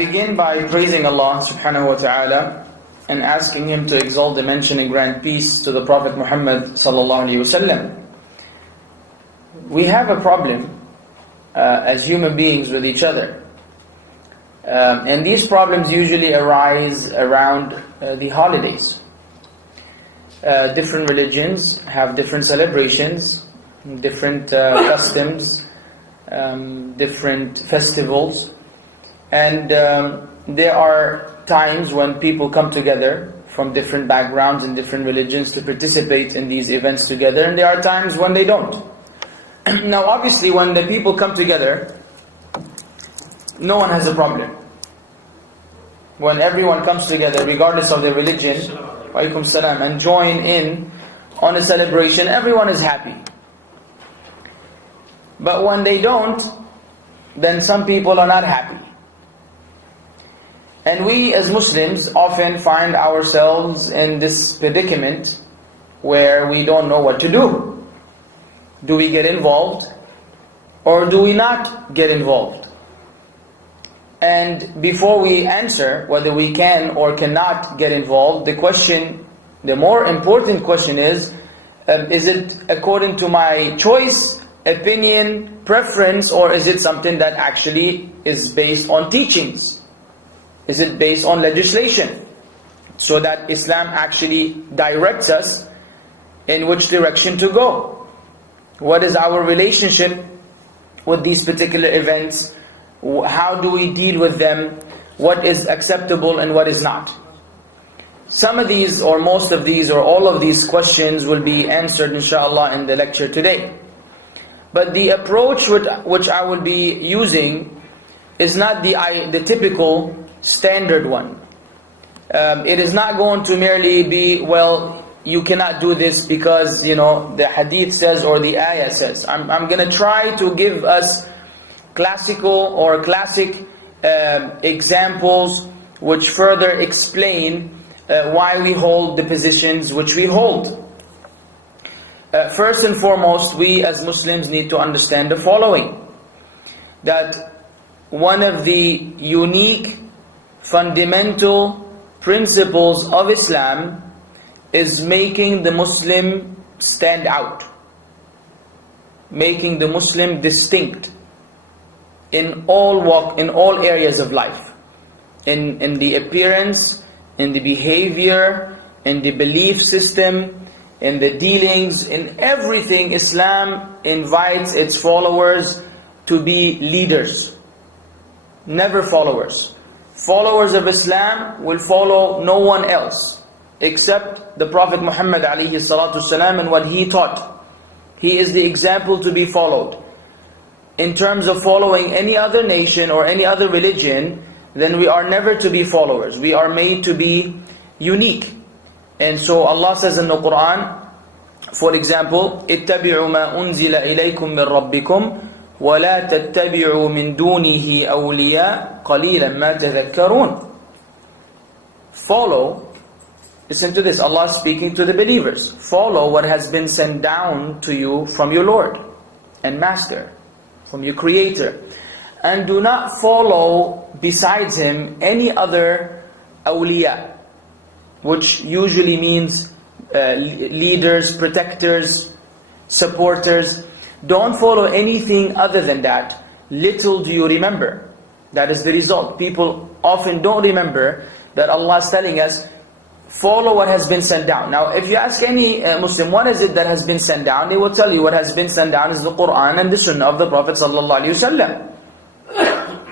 begin by praising Allah subhanahu wa ta'ala and asking Him to exalt the mention and grant peace to the Prophet Muhammad sallallahu alaihi wasallam. We have a problem as human beings with each other. And these problems usually arise around the holidays. Different religions have different celebrations, different customs, different festivals. And there are times when people come together from different backgrounds and different religions to participate in these events together, and there are times when they don't. Now obviously when the people come together, no one has a problem. When everyone comes together, regardless of their religion, Waalaikum Salam, and join in on a celebration, everyone is happy. But when they don't, then some people are not happy. And we as Muslims often find ourselves in this predicament where we don't know what to do. Do we get involved or do we not get involved? And before we answer whether we can or cannot get involved, the more important question is it according to my choice, opinion, preference, or is it something that actually is based on teachings? Is it based on legislation? So that Islam actually directs us in which direction to go. What is our relationship with these particular events? How do we deal with them? What is acceptable and what is not? Some of these, or most of these, or all of these questions will be answered inshallah in the lecture today. But the approach which I will be using is not the typical standard one. It is not going to merely be, well, you cannot do this because the hadith says or the ayah says. I'm going to try to give us classic examples which further explain why we hold the positions which we hold. First and foremost, we as Muslims need to understand the following: that one of the unique fundamental principles of Islam is making the Muslim stand out, making the Muslim distinct in all areas of life, in the appearance, in the behavior, in the belief system, in the dealings, in everything. Islam invites its followers to be leaders, never followers. Followers of Islam will follow no one else except the Prophet Muhammad alayhi salatu wasalam and what he taught. He is the example to be followed. In terms of following any other nation or any other religion, then we are never to be followers. We are made to be unique. And so Allah says in the Quran, for example, اتَّبِعُوا مَا أُنزِلَ إِلَيْكُم مِّن رَبِّكُمْ وَلَا تَتَّبِعُوا مِن دُونِهِ أَوْلِيَاءَ قَلِيلًا مَا تَذَكَّرُونَ. Follow, listen to this, Allah is speaking to the believers. Follow what has been sent down to you from your Lord and Master, from your Creator. And do not follow besides Him any other awliya, which usually means leaders, protectors, supporters. Don't follow anything other than that. Little do you remember. That is the result. People often don't remember that Allah is telling us, follow what has been sent down. Now, if you ask any Muslim, what is it that has been sent down? They will tell you what has been sent down is the Quran and the Sunnah of the Prophet ﷺ.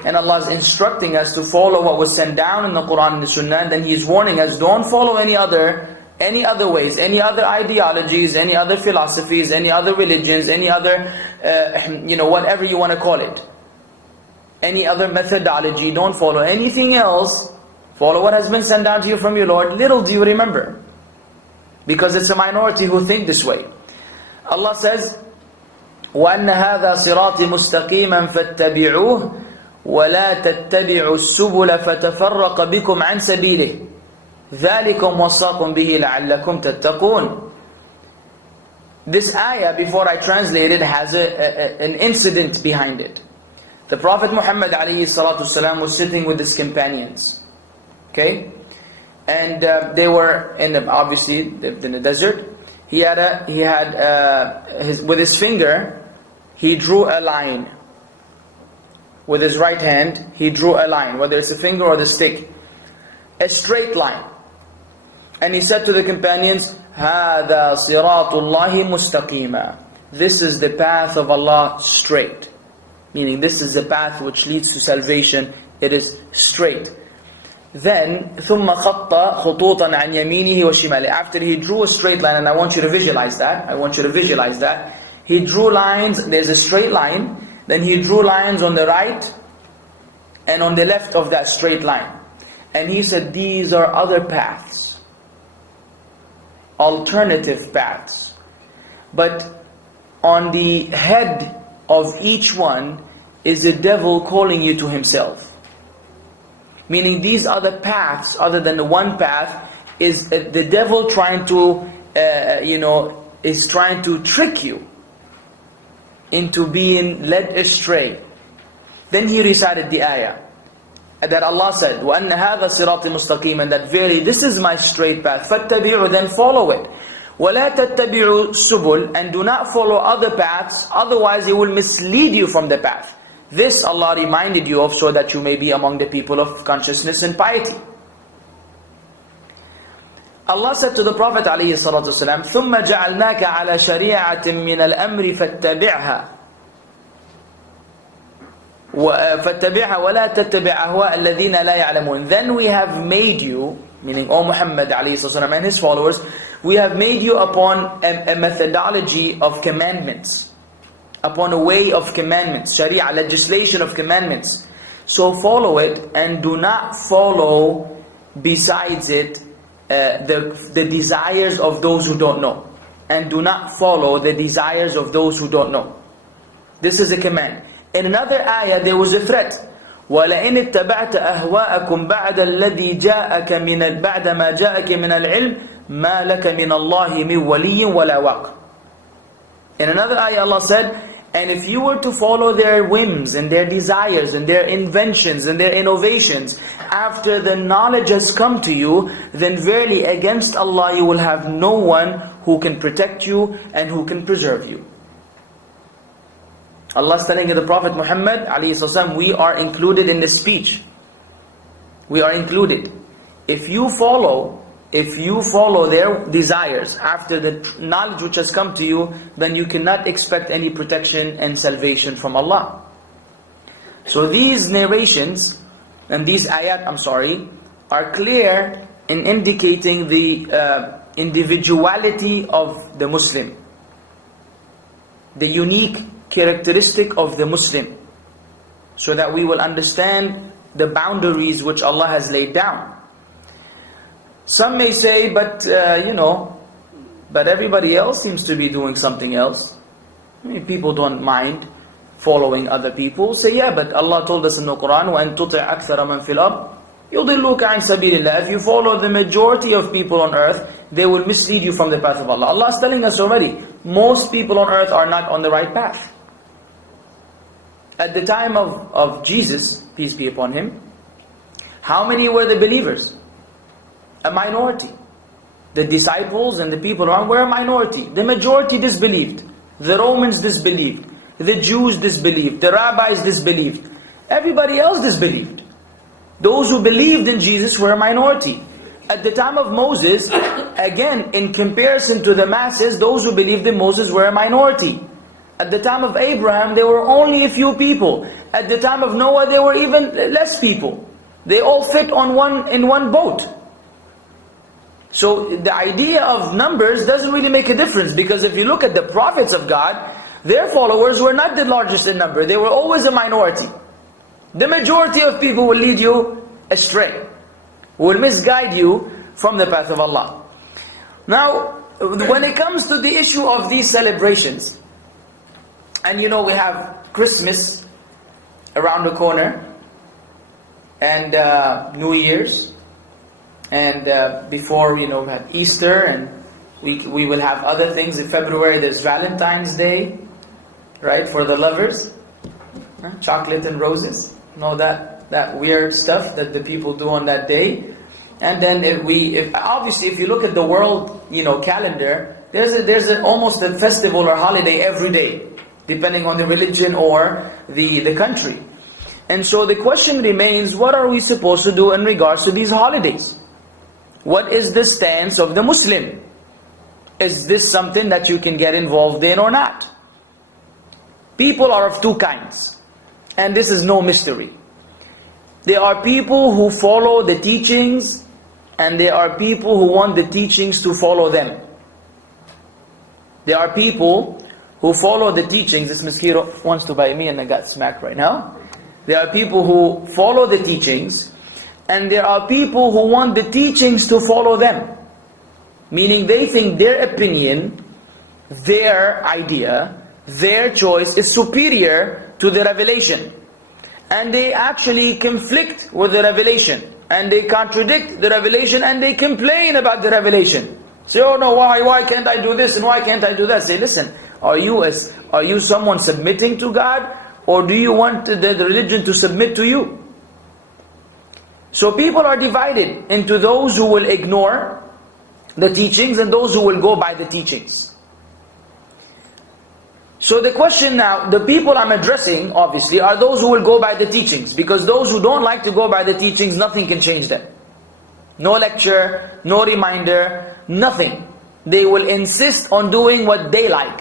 And Allah is instructing us to follow what was sent down in the Quran and the Sunnah, and then He is warning us, don't follow any other ways, any other ideologies, any other philosophies, any other religions, any other, whatever you want to call it. Any other methodology, don't follow anything else. Follow what has been sent down to you from your Lord. Little do you remember. Because it's a minority who think this way. Allah says, وَأَنَّ هَذَا صِرَاطِ مُسْتَقِيمًا فَاتَّبِعُوهُ وَلَا تَتَّبِعُوا السُّبُلَ فَتَفَرَّقَ بِكُمْ عَنْ سَبِيلِهِ ذَلِكُمْ وَصَّاكُمْ بِهِ لَعَلَّكُمْ تَتَّقُونَ. This ayah, before I translate it, has an incident behind it. The Prophet Muhammad ﷺ was sitting with his companions. Okay? And they were obviously in the desert. With his finger, he drew a line. With his right hand, he drew a line, whether it's a finger or the stick. A straight line. And he said to the companions, هَذَا صِرَاطُ اللَّهِ مُسْتَقِيمًا. This is the path of Allah straight. Meaning this is the path which leads to salvation. It is straight. Then, ثُمَّ خَطَّ خُطُوطًا عَنْ يَمِينِهِ وَشِمَالِهِ. After he drew a straight line, and I want you to visualize that. He drew lines, there's a straight line. Then he drew lines on the right and on the left of that straight line. And he said, these are other paths. Alternative paths. But on the head of each one is the devil calling you to himself. Meaning these other paths, other than the one path, is the devil trying to, is trying to trick you into being led astray. Then he recited the ayah that Allah said, وَأَنَّ هَذَا صِرَاطِ مُسْتَقِيمًا, and that verily this is my straight path. فَاتَّبِعُوا, then follow it. وَلَا تَتَّبِعُوا السُّبُلَ, and do not follow other paths, otherwise it will mislead you from the path. This Allah reminded you of so that you may be among the people of consciousness and piety. Allah said to the Prophet ﷺ, ثُمَّ جَعَلْنَاكَ عَلَى شَرِيعَةٍ مِّنَ الْأَمْرِ فَاتَّبِعْهَا وَلَا تَتَّبِعْ أَهْوَاءَ الَّذِينَ لَا يَعْلَمُونَ. Then we have made you, meaning O Muhammad ﷺ and his followers, we have made you upon a methodology of commandments, upon a way of commandments, sharia, legislation of commandments. So follow it, and do not follow besides it the desires of those who don't know. And do not follow the desires of those who don't know. This is a command. In another ayah there was a threat. وَلَئِنِ اتَّبَعْتَ أَهْوَاءَكُمْ بَعْدَ الَّذِي جَاءَكَ بَعْدَ مَا جَاءَكَ مِنَ الْعِلْمِ مَا لَكَ مِنَ اللَّهِ مِنْ وَلِيٍّ وَلَا وَاقٍ. In another ayah Allah said, and if you were to follow their whims and their desires and their inventions and their innovations after the knowledge has come to you, then verily against Allah you will have no one who can protect you and who can preserve you. Allah is telling the Prophet Muhammad ﷺ, we are included in this speech. We are included. If you follow their desires after the knowledge which has come to you, then you cannot expect any protection and salvation from Allah. So these narrations and these ayat, are clear in indicating the individuality of the Muslim, the unique characteristic of the Muslim, so that we will understand the boundaries which Allah has laid down. Some may say, but everybody else seems to be doing something else. I mean, people don't mind following other people. Say, yeah, but Allah told us in the Quran, وَأَن تُطِعْ أَكْثَرَ مَنْ فِي الْأَرْضِ يُضِلُّكَ عَنْ سَبِيلِ اللَّهِ. If you follow the majority of people on earth, they will mislead you from the path of Allah. Allah is telling us already, most people on earth are not on the right path. At the time of Jesus, peace be upon him, how many were the believers? A minority. The disciples and the people around were a minority. The majority disbelieved. The Romans disbelieved. The Jews disbelieved. The rabbis disbelieved. Everybody else disbelieved. Those who believed in Jesus were a minority. At the time of Moses, again, in comparison to the masses, those who believed in Moses were a minority. At the time of Abraham, there were only a few people. At the time of Noah, there were even less people. They all fit in one boat. So the idea of numbers doesn't really make a difference, because if you look at the prophets of God, their followers were not the largest in number. They were always a minority. The majority of people will lead you astray, will misguide you from the path of Allah. Now, when it comes to the issue of these celebrations, and we have Christmas around the corner, and New Year's, and before we have Easter, and we will have other things. In February there's Valentine's Day, right, for the lovers. Chocolate and roses. That weird stuff that the people do on that day. And then obviously if you look at the world, calendar, there's almost a festival or holiday every day, depending on the religion or the country. And so the question remains, what are we supposed to do in regards to these holidays? What is the stance of the Muslim? Is this something that you can get involved in or not? People are of two kinds, and this is no mystery. There are people who follow the teachings, and there are people who want the teachings to follow them. There are people who follow the teachings. This mosquito wants to bite me and I got smacked right now. There are people who follow the teachings, and there are people who want the teachings to follow them. Meaning they think their opinion, their idea, their choice is superior to the revelation. And they actually conflict with the revelation. And they contradict the revelation and they complain about the revelation. Say, oh no, why can't I do this and why can't I do that? Say, listen, are you someone submitting to God, or do you want the religion to submit to you? So people are divided into those who will ignore the teachings and those who will go by the teachings. So the question now, the people I'm addressing obviously are those who will go by the teachings, because those who don't like to go by the teachings, nothing can change them. No lecture, no reminder, nothing. They will insist on doing what they like,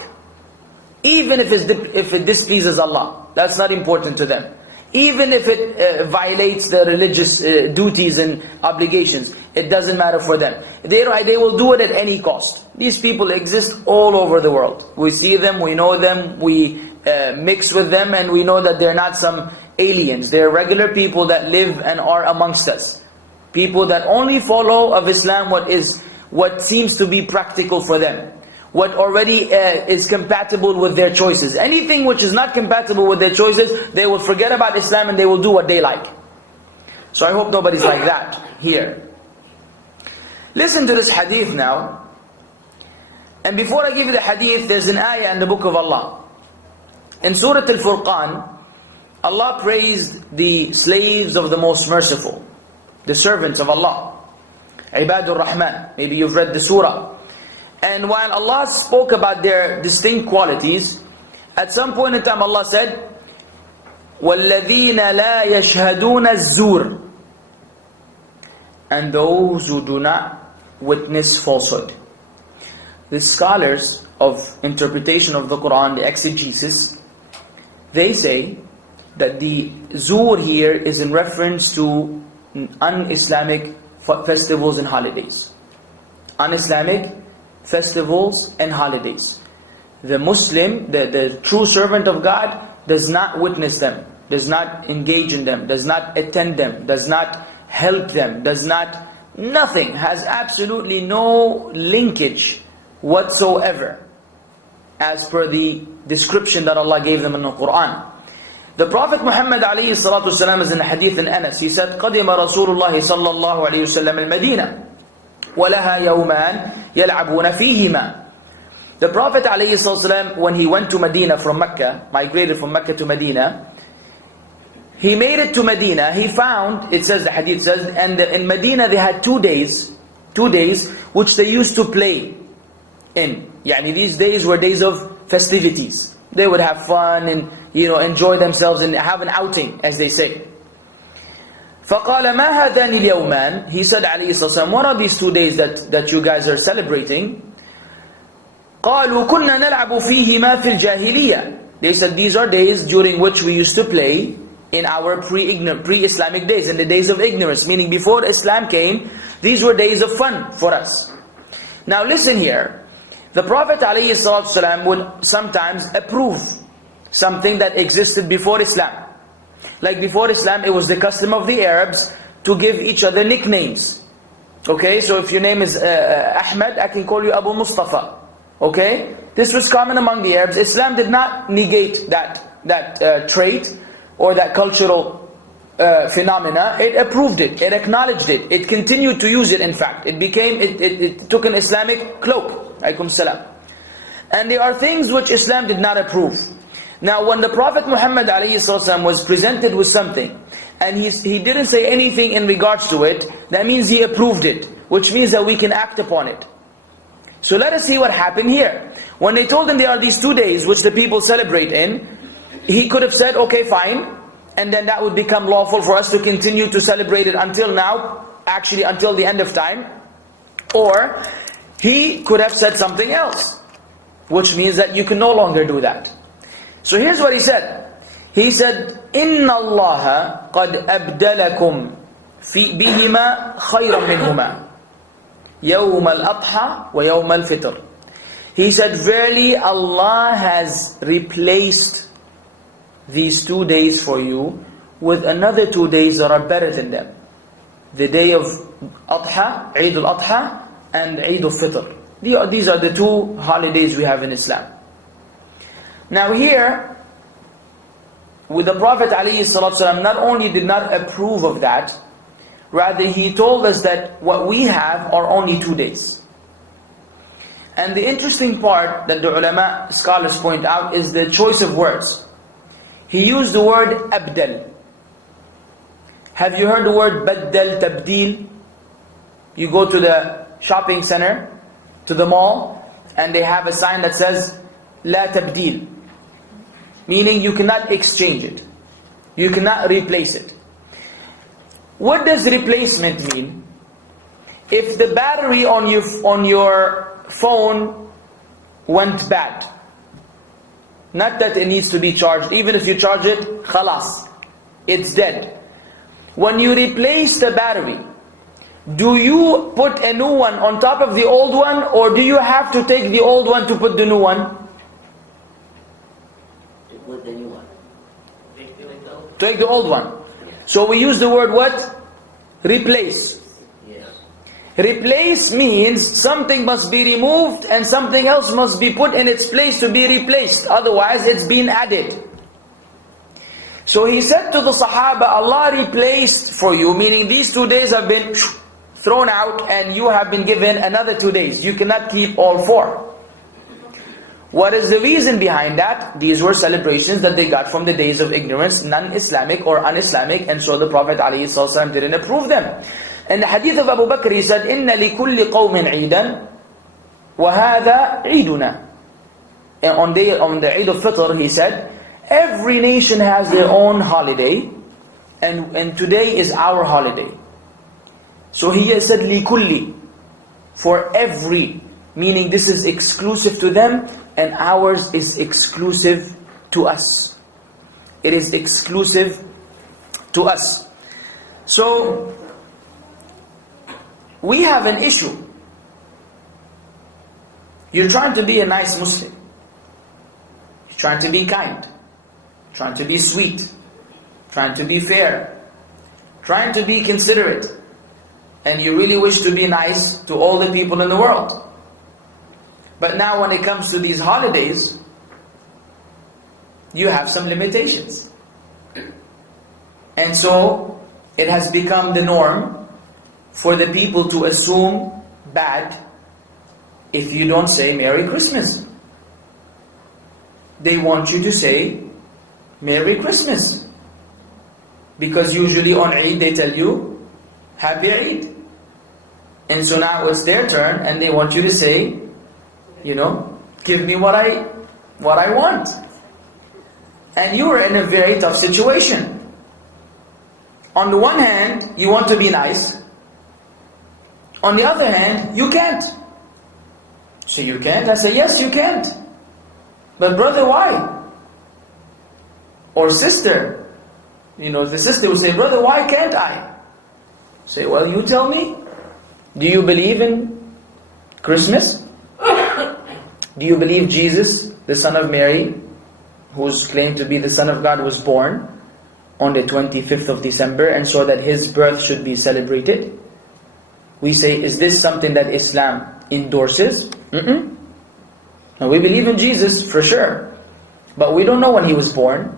even if it displeases Allah. That's not important to them. Even if it violates the religious duties and obligations, it doesn't matter for them. They will do it at any cost. These people exist all over the world. We see them, we know them, we mix with them, and we know that they're not some aliens. They're regular people that live and are amongst us. People that only follow of Islam what seems to be practical for them, what already is compatible with their choices. Anything which is not compatible with their choices, they will forget about Islam and they will do what they like. So I hope nobody's like that here. Listen to this hadith now. And before I give you the hadith, there's an ayah in the book of Allah. In Surah Al-Furqan, Allah praised the slaves of the Most Merciful, the servants of Allah, Ibadur Rahman. Maybe you've read the surah. And while Allah spoke about their distinct qualities, at some point in time Allah said, وَالَّذِينَ لَا يَشْهَدُونَ الزُّورِ, and those who do not witness falsehood. The scholars of interpretation of the Quran, the exegesis, they say that the zur here is in reference to un-Islamic festivals and holidays. Un-Islamic festivals and holidays. The Muslim, the true servant of God, does not witness them, does not engage in them, does not attend them, does not help them, nothing, has absolutely no linkage whatsoever, as per the description that Allah gave them in the Quran. The Prophet Muhammad alayhi salatu wasalam is in a hadith in Anas. He said, قَدِمَ رَسُولُ اللَّهِ صَلَّى اللَّهُ عَلَيْهِ وسلم الْمَدِينَةِ وَلَهَا يَوْمَانِ يَلْعَبُونَ فِيهِمَا. The Prophet ﷺ, when he went to Medina from Mecca, migrated from Mecca to Medina, he made it to Medina. He found, it says, the hadith says, and in Medina they had 2 days, which they used to play in. Yani these days were days of festivities. They would have fun and enjoy themselves and have an outing, as they say. فَقَالَ مَا هَذَانِ الْيَوْمَانِ. He said, alayhi sallam, what are these 2 days that you guys are celebrating? قَالُوا كُنَّا نَلْعَبُ فِيهِمَا فِي الْجَاهِلِيَّةِ. They said, these are days during which we used to play in our pre-Islamic days, in the days of ignorance. Meaning before Islam came, these were days of fun for us. Now listen here. The Prophet ﷺ would sometimes approve something that existed before Islam. Like before Islam, it was the custom of the Arabs to give each other nicknames. Okay, so if your name is Ahmed, I can call you Abu Mustafa. Okay, this was common among the Arabs. Islam did not negate that trait or that cultural phenomena. It approved it, it acknowledged it, it continued to use it. In fact, it took an Islamic cloak. Alaykum salam. And there are things which Islam did not approve. Now when the Prophet Muhammad ﷺ was presented with something, and he didn't say anything in regards to it, that means he approved it, which means that we can act upon it. So let us see what happened here. When they told him there are these 2 days which the people celebrate in, he could have said, okay, fine, and then that would become lawful for us to continue to celebrate it until now, actually until the end of time. Or he could have said something else, which means that you can no longer do that. So here's what he said. He said, إِنَّ اللَّهَ قَدْ أَبْدَلَكُمْ بِهِمَا خَيْرًا مِنْهُمَا يَوْمَ الْأَضْحَى وَيَوْمَ الْفِطْرِ. He said, verily Allah has replaced these 2 days for you with another 2 days that are better than them. The day of Adha, Eid al-Adha, and Eid al-Fitr. These are the 2 holidays we have in Islam. Now here, with the Prophet ﷺ not only did not approve of that, rather he told us that what we have are only 2 days. And the interesting part that the ulama, scholars point out is the choice of words. He used the word abdal. Have you heard the word baddal, tabdil? You go to the shopping center, to the mall, and they have a sign that says la tabdil, meaning you cannot exchange it, you cannot replace it. What does replacement mean? If the battery on your phone went bad, not that it needs to be charged, even if you charge it, khalas, it's dead. When you replace the battery, do you put a new one on top of the old one, or do you have to take the old one to put the new one? To put the new one. Take the old one. So we use the word what? Replace. Yes. Replace means something must be removed and something else must be put in its place to be replaced. Otherwise it's been added. So he said to the Sahaba, Allah replaced for you, meaning these 2 days have been thrown out and you have been given another 2 days. You cannot keep all 4. What is the reason behind that? These were celebrations that they got from the days of ignorance, non-Islamic or un-Islamic, and so the Prophet ﷺ didn't approve them. In the hadith of Abu Bakr, he said, إِنَّ لِكُلِّ قَوْمٍ عِيدًا وَهَذَا عِيدُنَا. And on the Eid al-Fitr, he said, every nation has their own holiday, and today is our holiday. So he said, لِكُلِّ, for every, meaning this is exclusive to them, and ours is exclusive to us. It is exclusive to us. So, we have an issue. You're trying to be a nice Muslim. You're trying to be kind. Trying to be sweet. Trying to be fair. Trying to be considerate. And you really wish to be nice to all the people in the world. But now when it comes to these holidays, you have some limitations. And so, it has become the norm for the people to assume bad if you don't say Merry Christmas. They want you to say Merry Christmas. Because usually on Eid they tell you Happy Eid. And so now it's their turn and they want you to say, give me what I want. And you are in a very tough situation. On the one hand, you want to be nice. On the other hand, you can't. So you can't? I say, yes, you can't. But brother, why? Or sister. The sister will say, brother, why can't I? Say, well, you tell me. Do you believe in Christmas? Do you believe Jesus, the son of Mary, who's claimed to be the son of God, was born on the 25th of December, and so that his birth should be celebrated? We say, is this something that Islam endorses? Now we believe in Jesus for sure, but we don't know when he was born.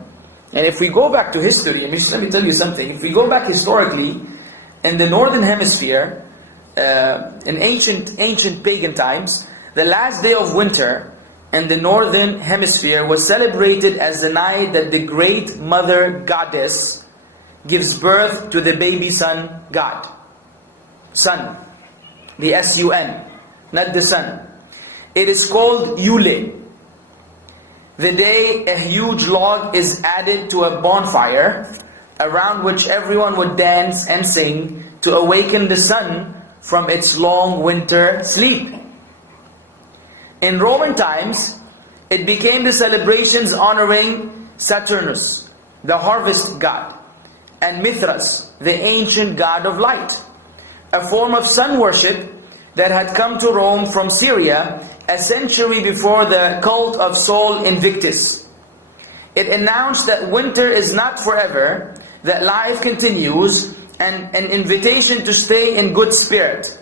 And if we go back to history, let me tell you something. If we go back historically, in the northern hemisphere, in ancient pagan times, the last day of winter in the northern hemisphere was celebrated as the night that the great mother goddess gives birth to the baby son God. Sun, the S-U-N, not the sun. It is called Yule. The day a huge log is added to a bonfire, around which everyone would dance and sing to awaken the sun from its long winter sleep. In Roman times, it became the celebrations honoring Saturnus, the harvest god, and Mithras, the ancient god of light, a form of sun worship that had come to Rome from Syria a century before the cult of Sol Invictus. It announced that winter is not forever, that life continues, and an invitation to stay in good spirit.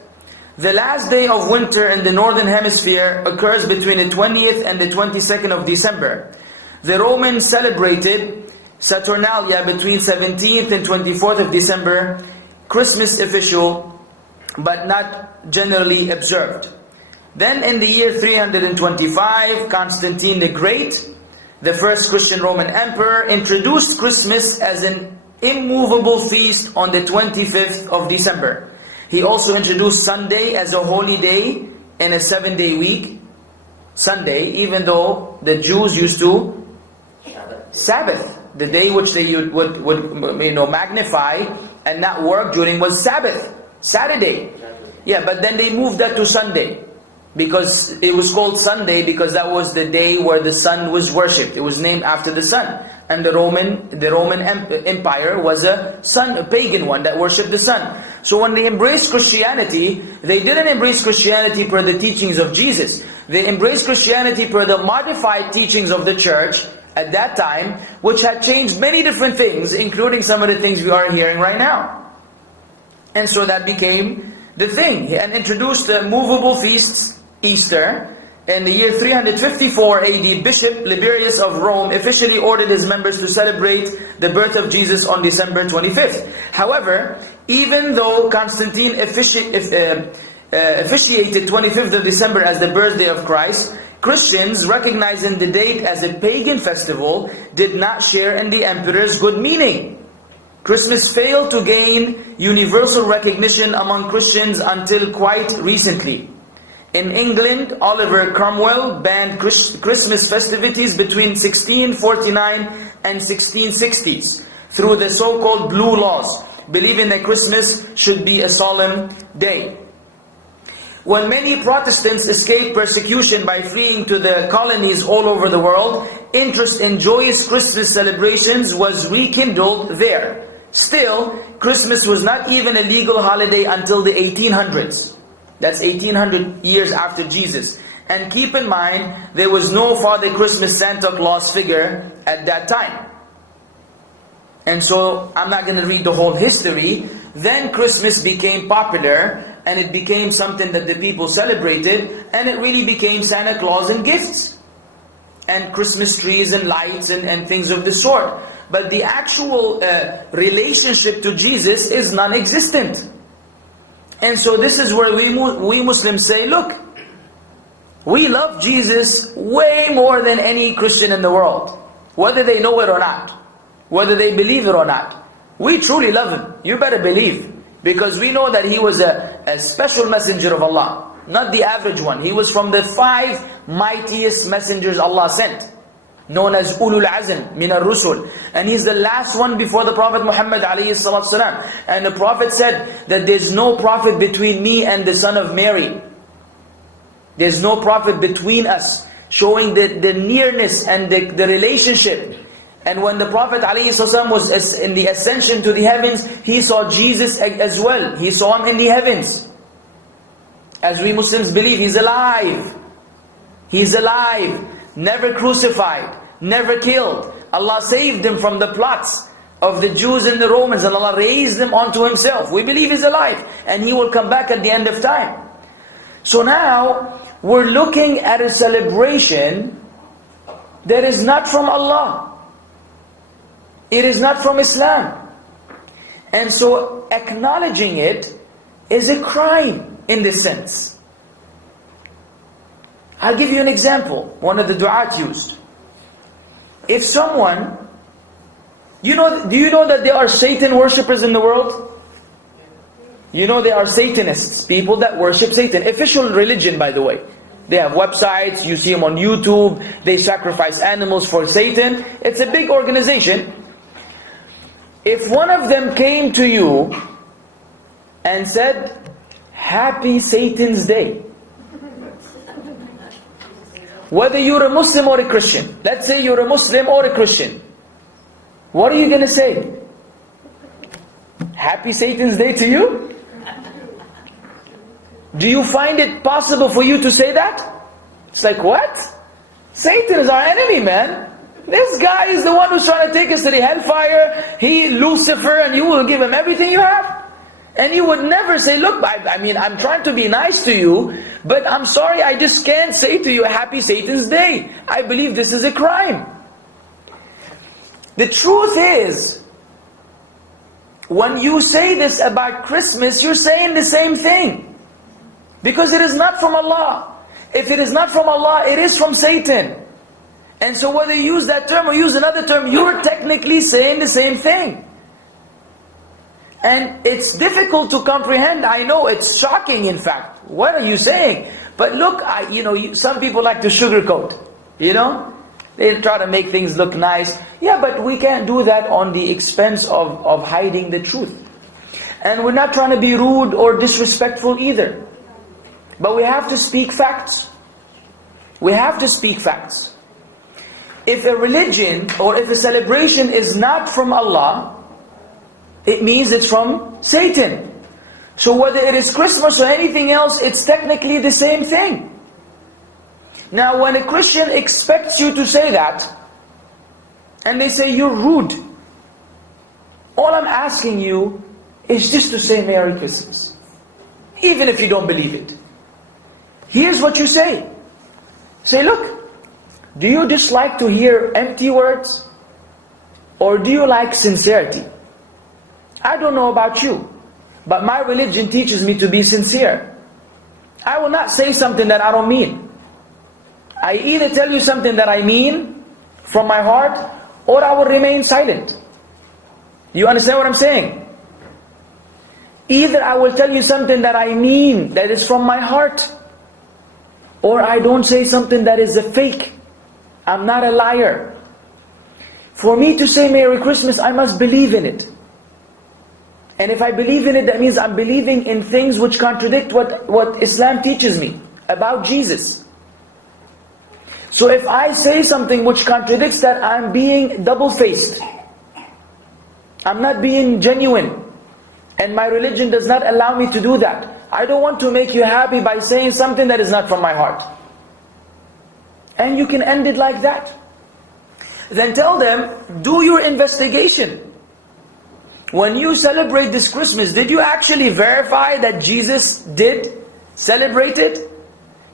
The last day of winter in the northern hemisphere occurs between the 20th and the 22nd of December. The Romans celebrated Saturnalia between 17th and 24th of December, Christmas official, but not generally observed. Then in the year 325, Constantine the Great, the first Christian Roman emperor, introduced Christmas as an immovable feast on the 25th of December. He also introduced Sunday as a holy day in a 7-day week. Sunday, even though the Jews used to Sabbath, the day which they would magnify and not work during was Sabbath, Saturday. Yeah, but then they moved that to Sunday, because it was called Sunday because that was the day where the sun was worshipped. It was named after the sun. And the Roman Empire was a pagan one that worshipped the sun. So when they embraced Christianity, they didn't embrace Christianity per the teachings of Jesus. They embraced Christianity per the modified teachings of the church at that time, which had changed many different things, including some of the things we are hearing right now. And so that became the thing, and introduced the movable feasts. Easter. In the year 354 AD, Bishop Liberius of Rome officially ordered his members to celebrate the birth of Jesus on December 25th. However, even though Constantine officiated 25th of December as the birthday of Christ, Christians, recognizing the date as a pagan festival, did not share in the emperor's good meaning. Christmas failed to gain universal recognition among Christians until quite recently. In England, Oliver Cromwell banned Christmas festivities between 1649 and 1660s through the so-called Blue Laws, believing that Christmas should be a solemn day. When many Protestants escaped persecution by fleeing to the colonies all over the world, interest in joyous Christmas celebrations was rekindled there. Still, Christmas was not even a legal holiday until the 1800s. That's 1800 years after Jesus. And keep in mind, there was no Father Christmas Santa Claus figure at that time. And so, I'm not going to read the whole history. Then Christmas became popular, and it became something that the people celebrated, and it really became Santa Claus and gifts, and Christmas trees and lights and things of the sort. But the actual relationship to Jesus is non-existent. And so this is where we Muslims say, look, we love Jesus way more than any Christian in the world, whether they know it or not, whether they believe it or not. We truly love Him. You better believe, because we know that He was a special messenger of Allah, not the average one. He was from the 5 mightiest messengers Allah sent, known as Ulul Azm min ar-Rusul. And he's the last one before the Prophet Muhammad ﷺ. And the Prophet said that there's no prophet between me and the son of Mary. There's no prophet between us, showing the nearness and the relationship. And when the Prophet ﷺ was in the ascension to the heavens, he saw Jesus as well. He saw Him in the heavens. As we Muslims believe, He's alive. He's alive. Never crucified, never killed. Allah saved Him from the plots of the Jews and the Romans, and Allah raised Him onto Himself. We believe He's alive, and He will come back at the end of time. So now, we're looking at a celebration that is not from Allah. It is not from Islam. And so, acknowledging it is a crime in this sense. I'll give you an example. One of the du'at used. If someone, do you know that there are Satan worshippers in the world? You know there are Satanists, people that worship Satan. Official religion, by the way. They have websites, you see them on YouTube, they sacrifice animals for Satan. It's a big organization. If one of them came to you and said, Happy Satan's Day, whether you're a Muslim or a Christian, let's say you're a Muslim or a Christian, what are you going to say? Happy Satan's Day to you? Do you find it possible for you to say that? It's like, what? Satan is our enemy, man. This guy is the one who's trying to take us to the hellfire. He, Lucifer, and you will give him everything you have. And you would never say, look, I'm trying to be nice to you, but I'm sorry, I just can't say to you, Happy Satan's Day. I believe this is a crime. The truth is, when you say this about Christmas, you're saying the same thing. Because it is not from Allah. If it is not from Allah, it is from Satan. And so whether you use that term or use another term, you're technically saying the same thing. And it's difficult to comprehend. I know, it's shocking in fact. What are you saying? But look, some people like to sugarcoat. They try to make things look nice. Yeah, but we can't do that on the expense of hiding the truth. And we're not trying to be rude or disrespectful either. But we have to speak facts. We have to speak facts. If a religion or if a celebration is not from Allah, it means it's from Satan. So whether it is Christmas or anything else, it's technically the same thing. Now when a Christian expects you to say that, and they say you're rude, all I'm asking you is just to say Merry Christmas. Even if you don't believe it. Here's what you say. Say, look, do you dislike to hear empty words? Or do you like sincerity? I don't know about you, but my religion teaches me to be sincere. I will not say something that I don't mean. I either tell you something that I mean from my heart, or I will remain silent. You understand what I'm saying? Either I will tell you something that I mean, that is from my heart, or I don't say something that is a fake. I'm not a liar. For me to say Merry Christmas, I must believe in it. And if I believe in it, that means I'm believing in things which contradict what Islam teaches me about Jesus. So if I say something which contradicts that, I'm being double-faced. I'm not being genuine. And my religion does not allow me to do that. I don't want to make you happy by saying something that is not from my heart. And you can end it like that. Then tell them, do your investigation. When you celebrate this Christmas, did you actually verify that Jesus did celebrate it?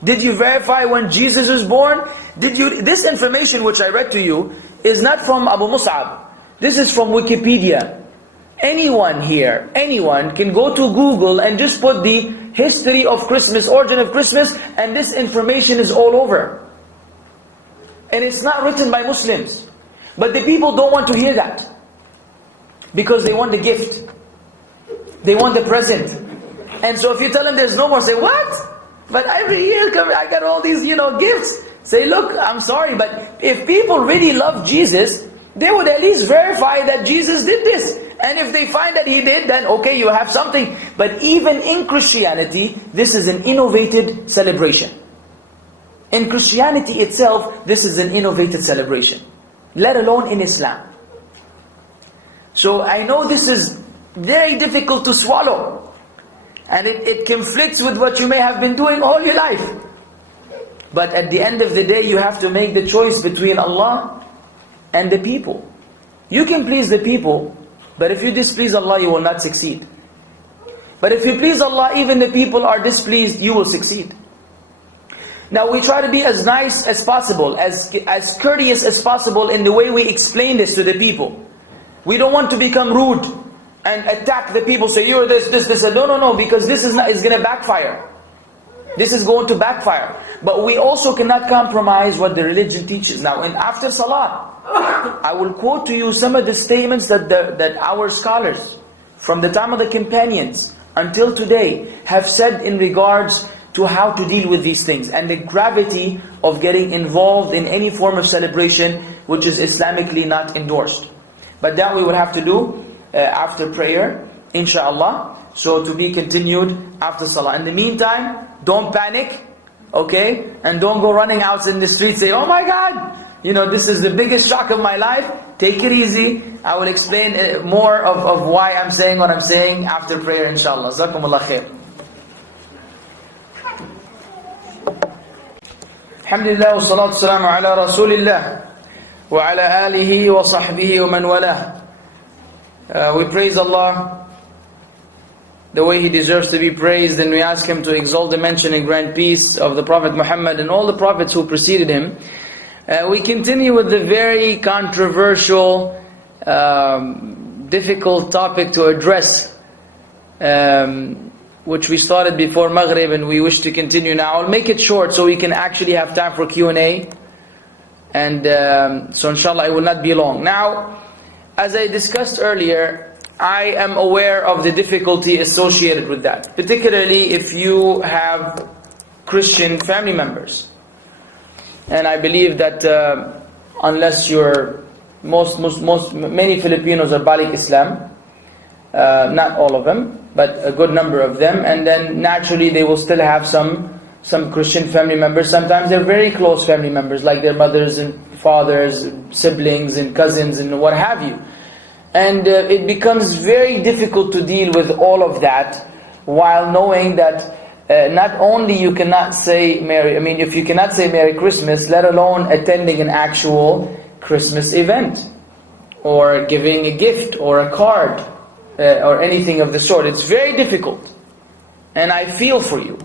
Did you verify when Jesus was born? This information which I read to you is not from Abu Mus'ab. This is from Wikipedia. Anyone here, anyone can go to Google and just put the history of Christmas, origin of Christmas, and this information is all over. And it's not written by Muslims. But the people don't want to hear that. Because they want the gift. They want the present. And so if you tell them there's no more, say, what? But every year I got all these, gifts. Say, look, I'm sorry, but if people really love Jesus, they would at least verify that Jesus did this. And if they find that He did, then okay, you have something. But even in Christianity, this is an innovated celebration. In Christianity itself, this is an innovated celebration. Let alone in Islam. So I know this is very difficult to swallow. And it conflicts with what you may have been doing all your life. But at the end of the day, you have to make the choice between Allah and the people. You can please the people, but if you displease Allah, you will not succeed. But if you please Allah, even the people are displeased, you will succeed. Now we try to be as nice as possible, as courteous as possible in the way we explain this to the people. We don't want to become rude and attack the people, say you're this. No, because this is going to backfire. This is going to backfire. But we also cannot compromise what the religion teaches. Now, after Salah, I will quote to you some of the statements that our scholars, from the time of the companions until today, have said in regards to how to deal with these things, and the gravity of getting involved in any form of celebration which is Islamically not endorsed. But that we will have to do after prayer, inshallah. So to be continued after Salah. In the meantime, don't panic, okay? And don't go running out in the street say, oh my God, this is the biggest shock of my life. Take it easy. I will explain more of why I'm saying what I'm saying after prayer, inshallah. Jazakumullah khair. Alhamdulillah, wa salatu salamu ala rasulillah wa ala alihi wa sahbihi wa man walah. We praise Allah the way He deserves to be praised, and we ask Him to exalt the mention and grant peace of the Prophet Muhammad and all the Prophets who preceded him. We continue with the very controversial, difficult topic to address, which we started before Maghrib and we wish to continue now. I'll make it short so we can actually have time for Q&A. And so inshallah it will not be long. Now, as I discussed earlier, I am aware of the difficulty associated with that. Particularly if you have Christian family members. And I believe that unless many Filipinos are Balik Islam, not all of them, but a good number of them, and then naturally they will still have some Christian family members. Sometimes they're very close family members, like their mothers and fathers, siblings and cousins and what have you. And it becomes very difficult to deal with all of that, while knowing that not only you cannot say if you cannot say Merry Christmas, let alone attending an actual Christmas event, or giving a gift or a card, or anything of the sort. It's very difficult. And I feel for you.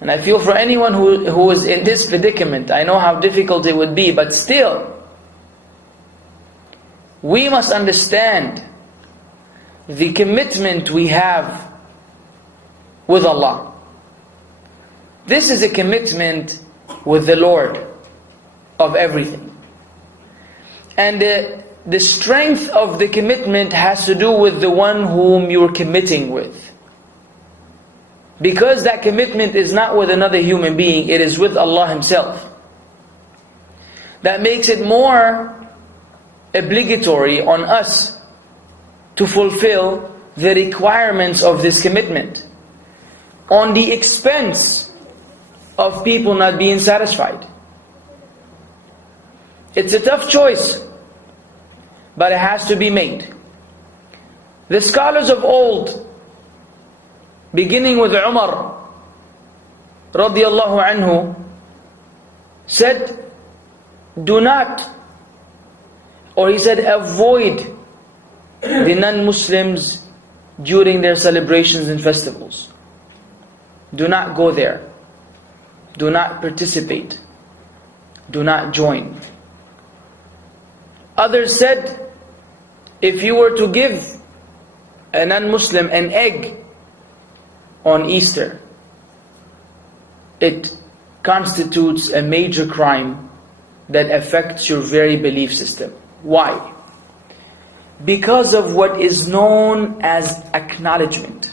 And I feel for anyone who is in this predicament. I know how difficult it would be, but still, we must understand the commitment we have with Allah. This is a commitment with the Lord of everything. And the strength of the commitment has to do with the one whom you're committing with. Because that commitment is not with another human being, it is with Allah Himself. That makes it more obligatory on us to fulfill the requirements of this commitment, on the expense of people not being satisfied. It's a tough choice, but it has to be made. The scholars of old, beginning with Umar radiyallahu anhu, said, do not, or he said, avoid the non-Muslims during their celebrations and festivals. Do not go there. Do not participate. Do not join. Others said, if you were to give a non-Muslim an egg on Easter, it constitutes a major crime that affects your very belief system. Why? Because of what is known as acknowledgement.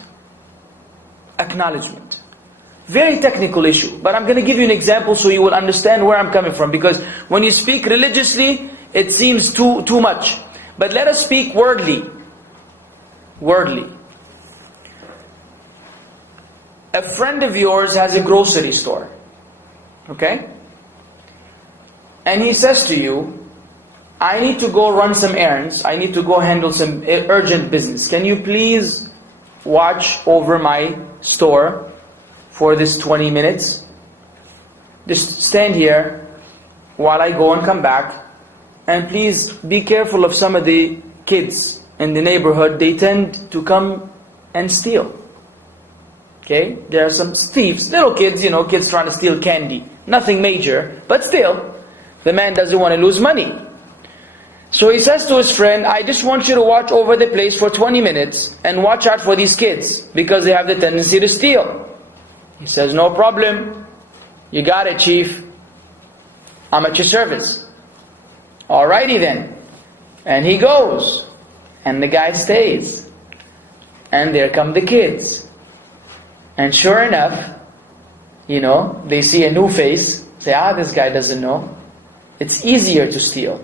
Acknowledgement. Very technical issue, but I'm going to give you an example so you will understand where I'm coming from. Because when you speak religiously, it seems too much. But let us speak worldly. Worldly. A friend of yours has a grocery store. Okay? And he says to you, I need to go run some errands. I need to go handle some urgent business. Can you please watch over my store for this 20 minutes? Just stand here while I go and come back. And please be careful of some of the kids in the neighborhood. They tend to come and steal. Okay? There are some thieves, little kids, kids trying to steal candy. Nothing major, but still, the man doesn't want to lose money. So he says to his friend, I just want you to watch over the place for 20 minutes and watch out for these kids, because they have the tendency to steal. He says, no problem. You got it, chief. I'm at your service. Alrighty then. And he goes. And the guy stays. And there come the kids. And sure enough, they see a new face. Say, this guy doesn't know. It's easier to steal.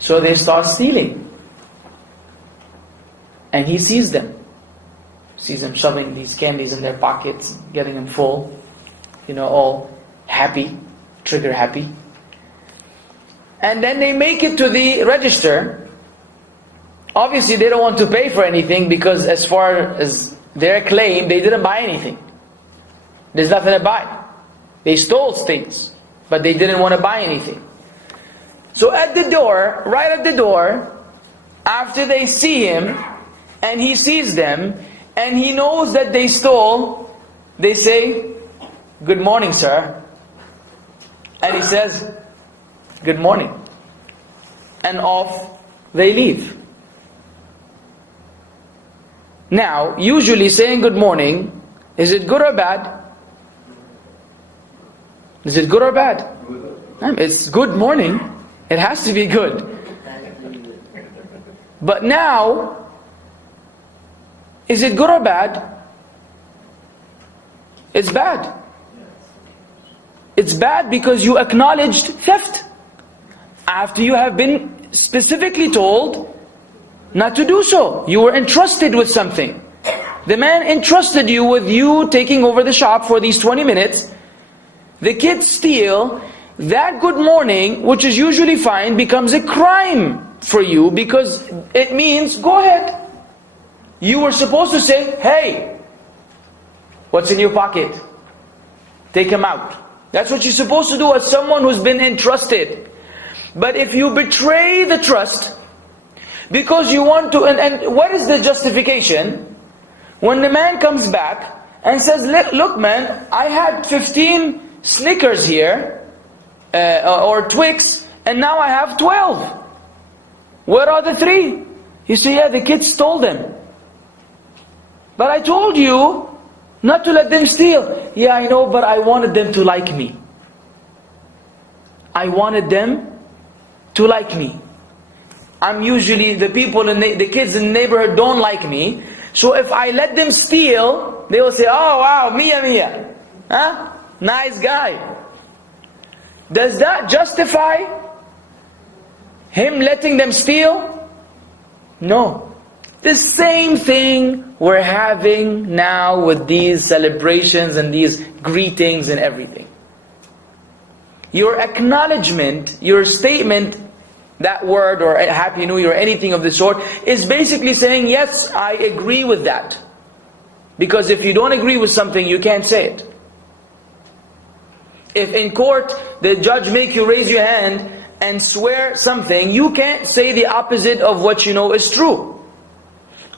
So they start stealing. And he sees them. Sees them shoving these candies in their pockets, getting them full. All happy, trigger happy. And then they make it to the register. Obviously they don't want to pay for anything because as far as their claim, they didn't buy anything. There's nothing to buy. They stole things, but they didn't want to buy anything. So at the door, right at the door, after they see him, and he sees them, and he knows that they stole, they say, good morning, sir. And he says, good morning. And off they leave. Now, usually saying good morning, is it good or bad? Is it good or bad? It's good morning. It has to be good. But now, is it good or bad? It's bad. It's bad because you acknowledged theft after you have been specifically told not to do so. You were entrusted with something. The man entrusted you with you taking over the shop for these 20 minutes. The kids steal. That good morning, which is usually fine, becomes a crime for you because it means, go ahead. You were supposed to say, hey, what's in your pocket? Take them out. That's what you're supposed to do as someone who's been entrusted. But if you betray the trust, because you want to, and what is the justification? When the man comes back and says, look man, I had 15 Snickers here, or Twix, and now I have 12. Where are the 3? You say, yeah, the kids stole them. But I told you not to let them steal. Yeah, I know, but I wanted them to like me. I wanted them to like me. I'm usually, the people, the kids in the neighborhood don't like me. So if I let them steal, they will say, oh wow, Mia. Huh? Nice guy. Does that justify him letting them steal? No. The same thing we're having now with these celebrations and these greetings and everything. Your acknowledgement, your statement, that word or Happy New Year or anything of the sort, is basically saying, yes, I agree with that. Because if you don't agree with something, you can't say it. If in court, the judge make you raise your hand and swear something, you can't say the opposite of what you know is true.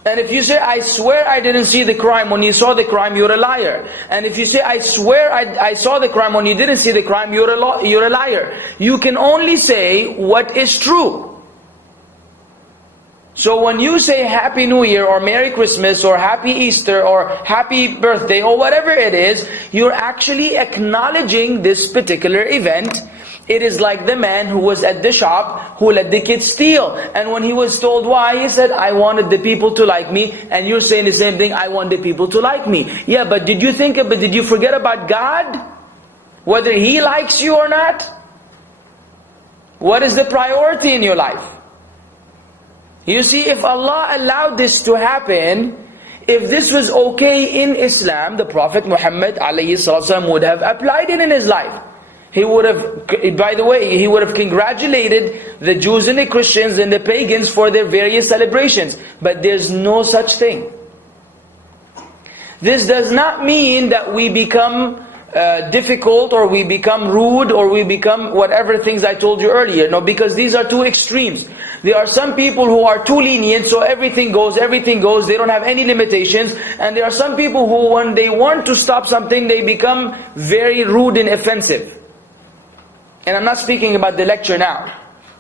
And if you say, I swear I didn't see the crime when you saw the crime, you're a liar. And if you say, I swear I saw the crime when you didn't see the crime, you're a liar. You can only say what is true. So when you say Happy New Year or Merry Christmas or Happy Easter or Happy Birthday or whatever it is, you're actually acknowledging this particular event. It is like the man who was at the shop who let the kids steal. And when he was told why, he said, I wanted the people to like me. And you're saying the same thing, I want the people to like me. Yeah, but did you forget about God? Whether He likes you or not? What is the priority in your life? You see, if Allah allowed this to happen, if this was okay in Islam, the Prophet Muhammad ﷺ would have applied it in his life. He would have, by the way, he would have congratulated the Jews and the Christians and the pagans for their various celebrations. But there's no such thing. This does not mean that we become difficult or we become rude or we become whatever things I told you earlier. No, because these are two extremes. There are some people who are too lenient, so everything goes, they don't have any limitations. And there are some people who, when they want to stop something, they become very rude and offensive. And I'm not speaking about the lecture now.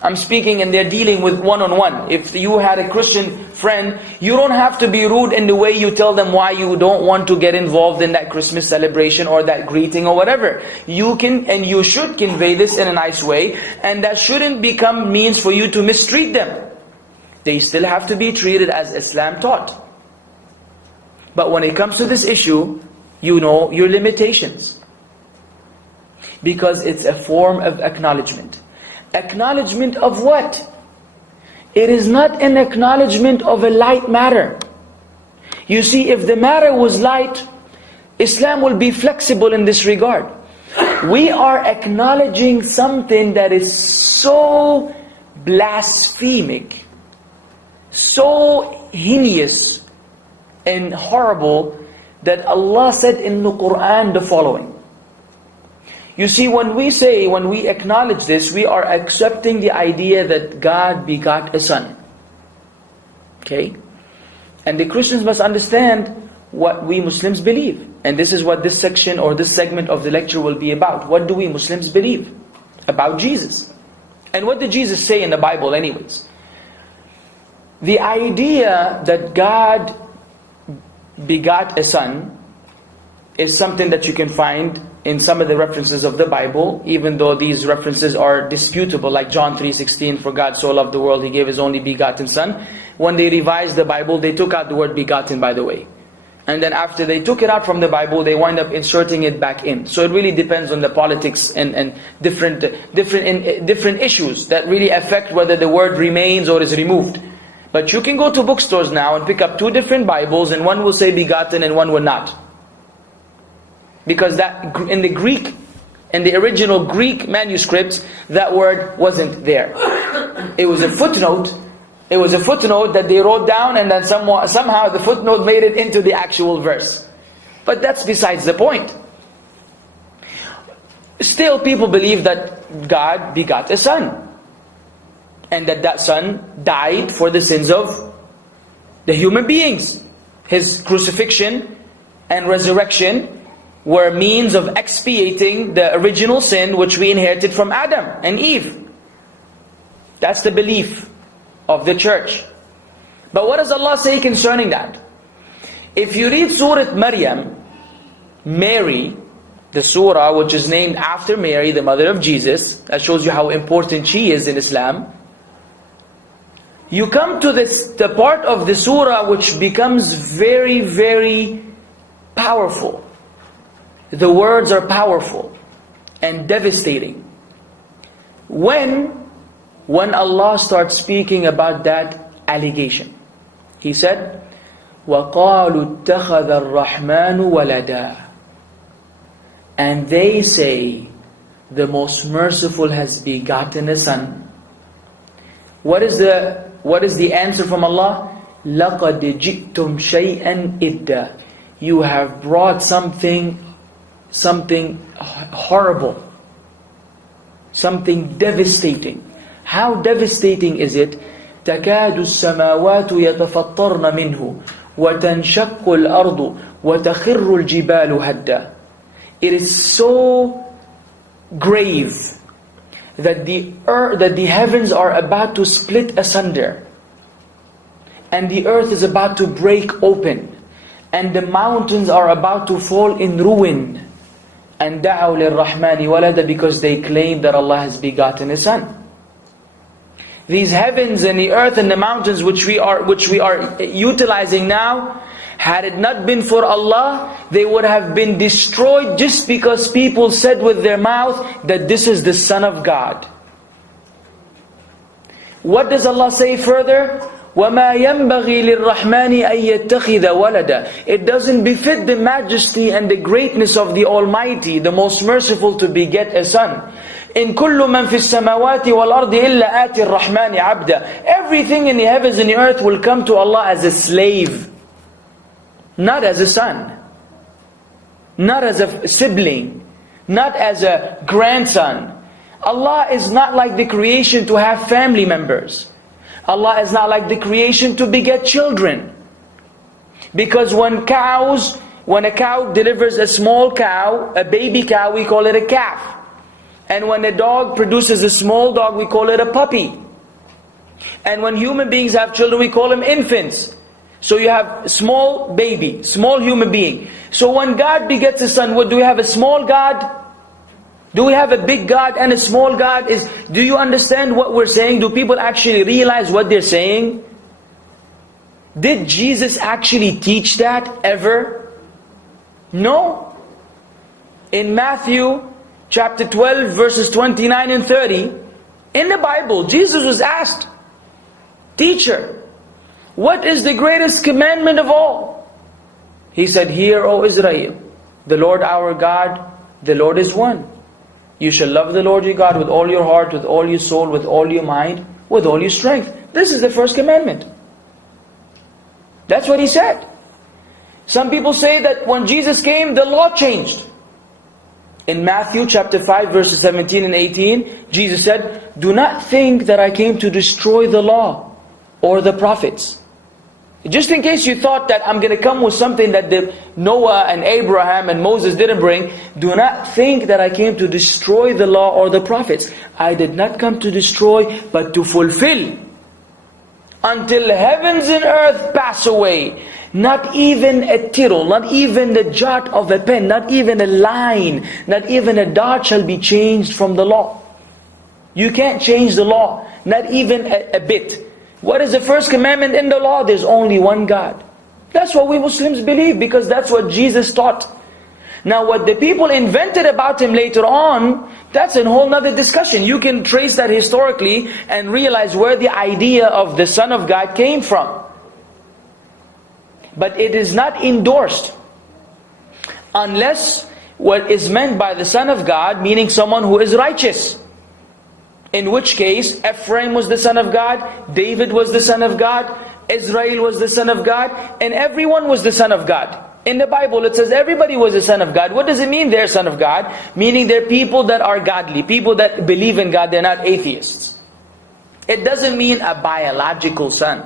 I'm speaking and they're dealing with one-on-one. If you had a Christian friend, you don't have to be rude in the way you tell them why you don't want to get involved in that Christmas celebration or that greeting or whatever. You can and you should convey this in a nice way, and that shouldn't become means for you to mistreat them. They still have to be treated as Islam taught. But when it comes to this issue, you know your limitations. Because it's a form of acknowledgement. Acknowledgement of what? It is not an acknowledgement of a light matter. You see, if the matter was light, Islam will be flexible in this regard. We are acknowledging something that is so blasphemic, so heinous and horrible, that Allah said in the Quran the following. You see, when we acknowledge this, we are accepting the idea that God begot a son. Okay? And the Christians must understand what we Muslims believe. And this is what this section or this segment of the lecture will be about. What do we Muslims believe about Jesus? And what did Jesus say in the Bible anyways? The idea that God begot a son is something that you can find in some of the references of the Bible, even though these references are disputable, like John 3:16, for God so loved the world, He gave His only begotten Son. When they revised the Bible, they took out the word begotten, by the way. And then after they took it out from the Bible, they wind up inserting it back in. So it really depends on the politics and different issues that really affect whether the word remains or is removed. But you can go to bookstores now and pick up two different Bibles, and one will say begotten and one will not. Because that in the Greek, in the original Greek manuscripts, that word wasn't there. It was a footnote. It was a footnote that they wrote down, and then somehow the footnote made it into the actual verse. But that's besides the point. Still, people believe that God begot a son, and that son died for the sins of the human beings. His crucifixion and resurrection were means of expiating the original sin which we inherited from Adam and Eve. That's the belief of the church. But what does Allah say concerning that? If you read Surah Maryam, Mary, the surah which is named after Mary, the mother of Jesus, that shows you how important she is in Islam. You come to the part of the surah which becomes very, very powerful. The words are powerful and devastating. When Allah starts speaking about that allegation, He said, وَقَالُوا اتَّخَذَ الرَّحْمَنُ وَلَدًا. And they say, the Most Merciful has begotten a son. What is the answer from Allah? لَقَدْ جِئْتُمْ شَيْئًا إِدًّا. You have brought something horrible, something devastating. How devastating is it? تَكَادُ السَّمَاوَاتُ يَتَفَطَّرْنَ مِنْهُ وَتَنْشَقُّ الْأَرْضُ وَتَخِرُّ الْجِبَالُ هَدًّا. It is so grave that the heavens are about to split asunder, and the earth is about to break open, and the mountains are about to fall in ruin. And دَعَوْا لِلرَّحْمَنِ وَلَدًا, because they claim that Allah has begotten a son. These heavens and the earth and the mountains which we are utilizing now, had it not been for Allah, they would have been destroyed just because people said with their mouth that this is the Son of God. What does Allah say further? وَمَا يَنْبَغِي لِلرَّحْمَنِ أَن يَتَّخِذَ وَلَدًا. It doesn't befit the majesty and the greatness of the Almighty, the Most Merciful, to beget a son. إِن كُلُّ مَنْ فِي السَّمَاوَاتِ وَالْأَرْضِ إِلَّا آتِ الرَّحْمَنِ عَبْدًا. Everything in the heavens and the earth will come to Allah as a slave, not as a son, not as a sibling, not as a grandson. Allah is not like the creation to have family members. Allah is not like the creation to beget children. Because when a cow delivers a small cow, a baby cow, we call it a calf. And when a dog produces a small dog, we call it a puppy. And when human beings have children, we call them infants. So you have small baby, small human being. So when God begets a son, what do we have? A small God? Do we have a big God and a small God? Do you understand what we're saying? Do people actually realize what they're saying? Did Jesus actually teach that ever? No. In Matthew chapter 12 verses 29 and 30, in the Bible, Jesus was asked, "Teacher, what is the greatest commandment of all?" He said, "Hear, O Israel, the Lord our God, the Lord is one. You shall love the Lord your God with all your heart, with all your soul, with all your mind, with all your strength." This is the first commandment. That's what He said. Some people say that when Jesus came, the law changed. In Matthew chapter 5 verses 17 and 18, Jesus said, "Do not think that I came to destroy the law or the prophets." Just in case you thought that I'm going to come with something that Noah and Abraham and Moses didn't bring, do not think that I came to destroy the law or the prophets. I did not come to destroy, but to fulfill. Until heavens and earth pass away, not even a tittle, not even the jot of a pen, not even a line, not even a dot shall be changed from the law. You can't change the law, not even a bit. What is the first commandment in the law? There's only one God. That's what we Muslims believe, because that's what Jesus taught. Now what the people invented about Him later on, that's a whole nother discussion. You can trace that historically and realize where the idea of the Son of God came from. But it is not endorsed unless what is meant by the Son of God, meaning someone who is righteous. In which case, Ephraim was the son of God, David was the son of God, Israel was the son of God, and everyone was the son of God. In the Bible it says everybody was the son of God. What does it mean they're son of God? Meaning they're people that are godly, people that believe in God, they're not atheists. It doesn't mean a biological son.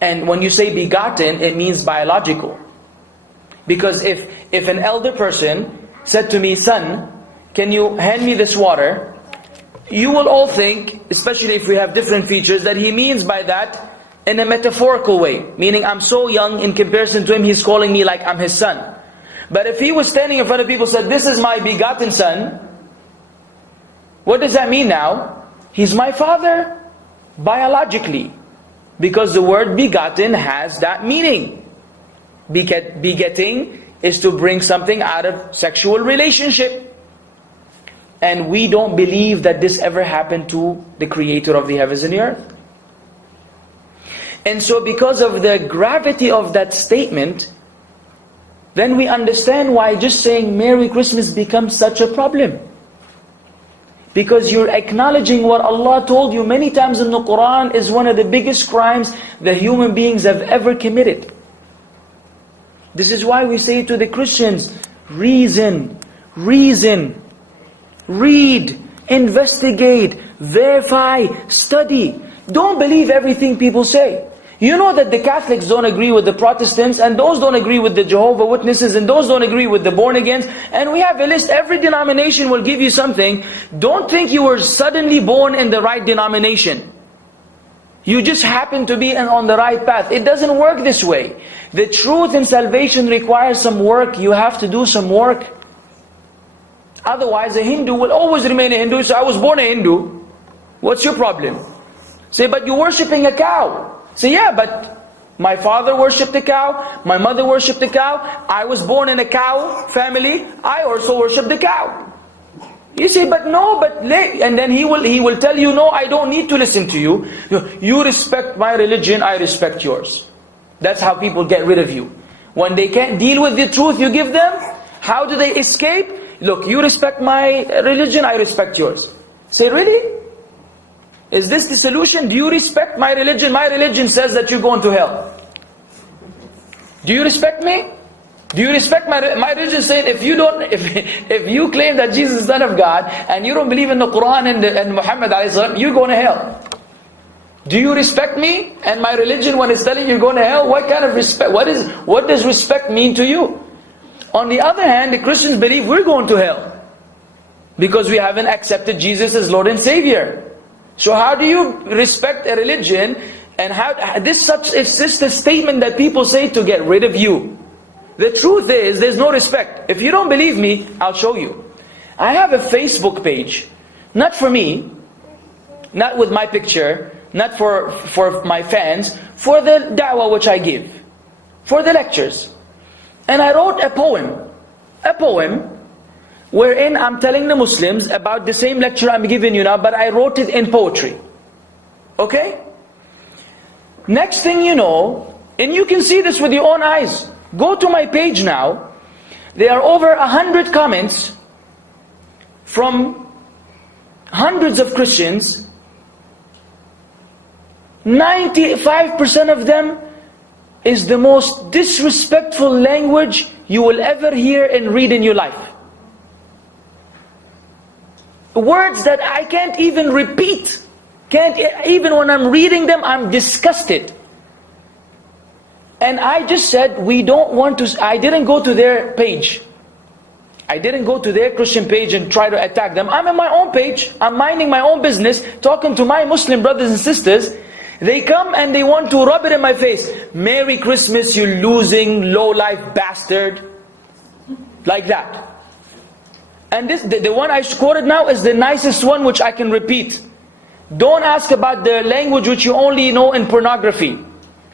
And when you say begotten, it means biological. Because if an elder person said to me, "Son, can you hand me this water?" you will all think, especially if we have different features, that he means by that in a metaphorical way. Meaning I'm so young in comparison to him, he's calling me like I'm his son. But if he was standing in front of people and said, "This is my begotten son," what does that mean now? He's my father, biologically. Because the word begotten has that meaning. Begetting is to bring something out of sexual relationship. And we don't believe that this ever happened to the Creator of the heavens and the earth. And so because of the gravity of that statement, then we understand why just saying Merry Christmas becomes such a problem. Because you're acknowledging what Allah told you many times in the Quran is one of the biggest crimes that human beings have ever committed. This is why we say to the Christians, reason, read, investigate, verify, study. Don't believe everything people say. You know that the Catholics don't agree with the Protestants, and those don't agree with the Jehovah's Witnesses, and those don't agree with the born-agains. And we have a list. Every denomination will give you something. Don't think you were suddenly born in the right denomination. You just happen to be on the right path. It doesn't work this way. The truth in salvation requires some work. You have to do some work. Otherwise, a Hindu will always remain a Hindu. So I was born a Hindu. What's your problem? Say, but you're worshipping a cow. Say, yeah, but my father worshipped a cow. My mother worshipped a cow. I was born in a cow family. I also worship the cow. You say, but no, and then he will tell you, no, I don't need to listen to you. You respect my religion, I respect yours. That's how people get rid of you. When they can't deal with the truth you give them, how do they escape? Look, you respect my religion, I respect yours. Say, really? Is this the solution? Do you respect my religion? My religion says that you're going to hell. Do you respect me? Do you respect my religion? Saying if you claim that Jesus is Son of God and you don't believe in the Quran and Muhammad ﷺ, you're going to hell. Do you respect me and my religion when it's telling you you're going to hell? What kind of respect? What does respect mean to you? On the other hand, the Christians believe we're going to hell. because we haven't accepted Jesus as Lord and Savior. So how do you respect a religion? And it's just a statement that people say to get rid of you. The truth is, there's no respect. If you don't believe me, I'll show you. I have a Facebook page, not for me, not with my picture, not for my fans, for the da'wah which I give, for the lectures. And I wrote a poem, wherein I'm telling the Muslims about the same lecture I'm giving you now, but I wrote it in poetry. Okay? Next thing you know, and you can see this with your own eyes, go to my page now, there are over 100 comments from hundreds of Christians. 95% of them is the most disrespectful language you will ever hear and read in your life. Words that I can't even repeat. Even when I'm reading them, I'm disgusted. And I just said, we don't want to. I didn't go to their page. I didn't go to their Christian page and try to attack them. I'm in my own page. I'm minding my own business, talking to my Muslim brothers and sisters. They come and they want to rub it in my face. Merry Christmas, you losing, low-life bastard. Like that. And the one I quoted now is the nicest one which I can repeat. Don't ask about the language which you only know in pornography.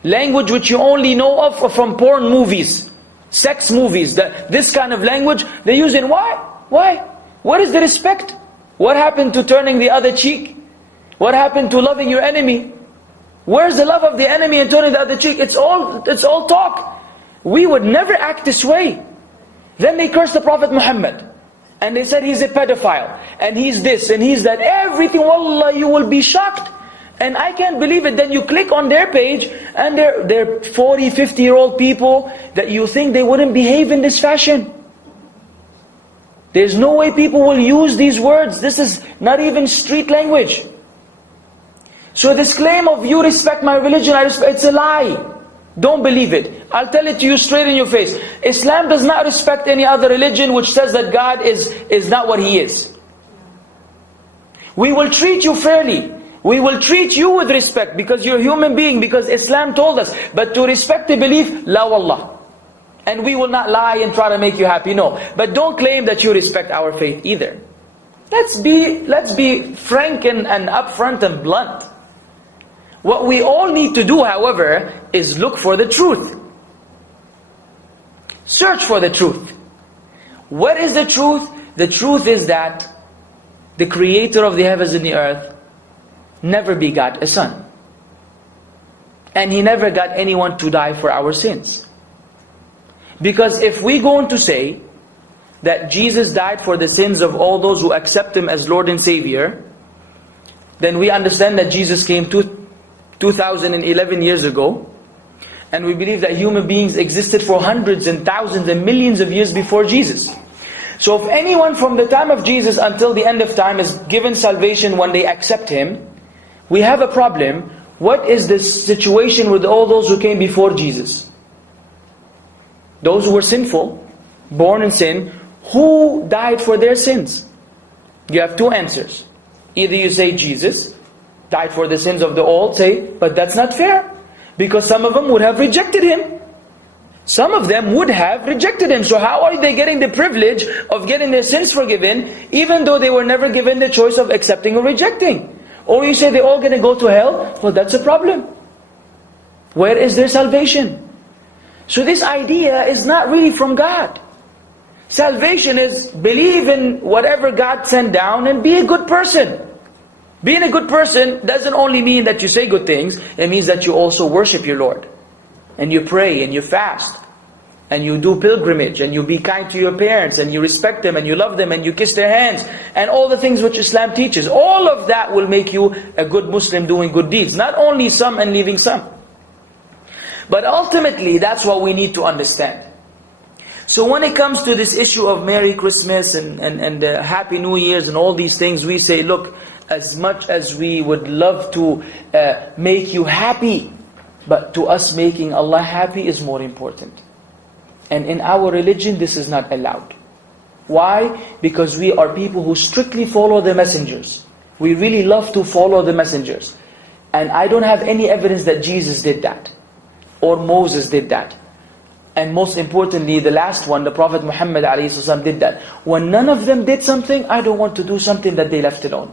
Language which you only know of from porn movies. Sex movies. This kind of language they use in. Why? Why? What is the respect? What happened to turning the other cheek? What happened to loving your enemy? Where's the love of the enemy and turning the other cheek? It's all talk. We would never act this way. Then they cursed the Prophet Muhammad. And they said he's a pedophile. And he's this and he's that. Everything, wallah, you will be shocked. And I can't believe it. Then you click on their page and they're 40, 50-year-old people that you think they wouldn't behave in this fashion. There's no way people will use these words. This is not even street language. So this claim of you respect my religion, I respect, it's a lie. Don't believe it. I'll tell it to you straight in your face. Islam does not respect any other religion which says that God is not what He is. We will treat you fairly. We will treat you with respect because you're a human being, because Islam told us. But to respect the belief, la wallah. And we will not lie and try to make you happy. No. But don't claim that you respect our faith either. Let's be frank and upfront and blunt. What we all need to do, however, is look for the truth. Search for the truth. What is the truth? The truth is that the Creator of the heavens and the earth never begot a son. And He never got anyone to die for our sins. Because if we go on to say that Jesus died for the sins of all those who accept Him as Lord and Savior, then we understand that Jesus came 2011 years ago, and we believe that human beings existed for hundreds and thousands and millions of years before Jesus. So if anyone from the time of Jesus until the end of time is given salvation when they accept Him, we have a problem. What is the situation with all those who came before Jesus? Those who were sinful, born in sin, who died for their sins? You have two answers. Either you say Jesus died for the sins of the all, say, but that's not fair. Because some of them would have rejected Him. Some of them would have rejected Him. So how are they getting the privilege of getting their sins forgiven, even though they were never given the choice of accepting or rejecting? Or you say they're all going to go to hell? Well, that's a problem. Where is their salvation? So this idea is not really from God. Salvation is believe in whatever God sent down and be a good person. Being a good person doesn't only mean that you say good things, it means that you also worship your Lord. And you pray and you fast. And you do pilgrimage and you be kind to your parents and you respect them and you love them and you kiss their hands. And all the things which Islam teaches. All of that will make you a good Muslim doing good deeds. Not only some and leaving some. But ultimately, that's what we need to understand. So when it comes to this issue of Merry Christmas and Happy New Year's and all these things, we say, look, as much as we would love to make you happy, but to us making Allah happy is more important. And in our religion, this is not allowed. Why? Because we are people who strictly follow the messengers. We really love to follow the messengers. And I don't have any evidence that Jesus did that, or Moses did that. And most importantly, the last one, the Prophet Muhammad ﷺ did that. When none of them did something, I don't want to do something that they left alone.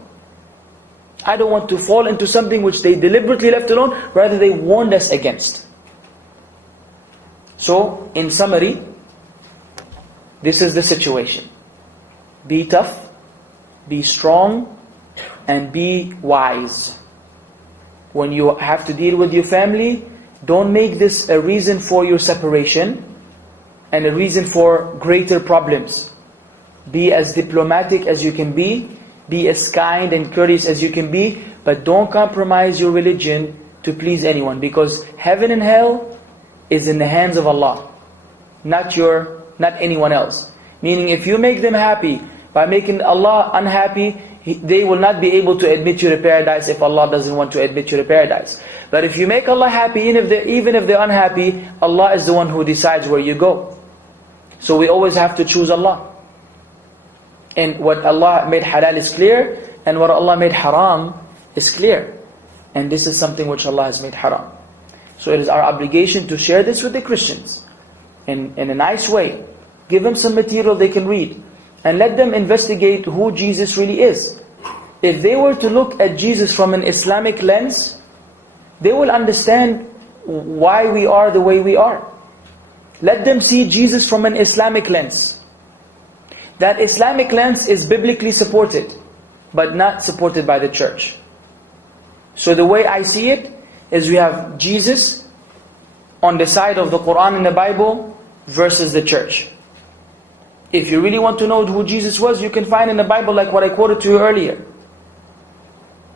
I don't want to fall into something which they deliberately left alone, rather they warned us against. So, in summary, this is the situation. Be tough, be strong, and be wise. When you have to deal with your family, don't make this a reason for your separation and a reason for greater problems. Be as diplomatic as you can be as kind and courteous as you can be, but don't compromise your religion to please anyone, because heaven and hell is in the hands of Allah, not anyone else. Meaning, if you make them happy by making Allah unhappy, they will not be able to admit you to paradise if Allah doesn't want to admit you to paradise. But if you make Allah happy, even if they're unhappy, Allah is the one who decides where you go. So we always have to choose Allah. And what Allah made halal is clear, and what Allah made haram is clear. And this is something which Allah has made haram. So it is our obligation to share this with the Christians in a nice way. Give them some material they can read, and let them investigate who Jesus really is. If they were to look at Jesus from an Islamic lens, they will understand why we are the way we are. Let them see Jesus from an Islamic lens. That Islamic lens is biblically supported, but not supported by the church. So the way I see it is, we have Jesus on the side of the Quran and the Bible versus the church. If you really want to know who Jesus was, you can find in the Bible, like what I quoted to you earlier,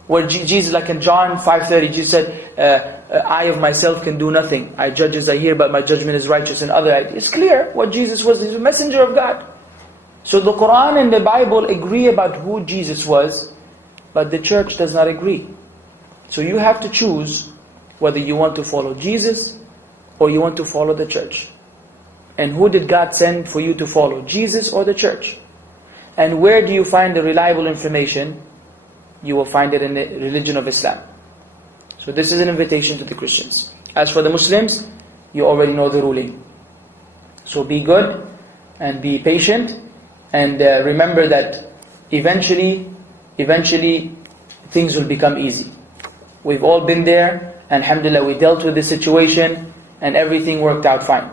where Jesus, like in John 5:30, Jesus said, I of myself can do nothing. I judge as I hear, but my judgment is righteous. And other ideas. It's clear what Jesus was. He's a messenger of God. So the Quran and the Bible agree about who Jesus was, but the church does not agree. So you have to choose whether you want to follow Jesus or you want to follow the church. And who did God send for you to follow, Jesus or the church? And where do you find the reliable information? You will find it in the religion of Islam. So this is an invitation to the Christians. As for the Muslims, you already know the ruling. So be good and be patient, and remember that eventually things will become easy. We've all been there, and alhamdulillah, we dealt with the situation and everything worked out fine.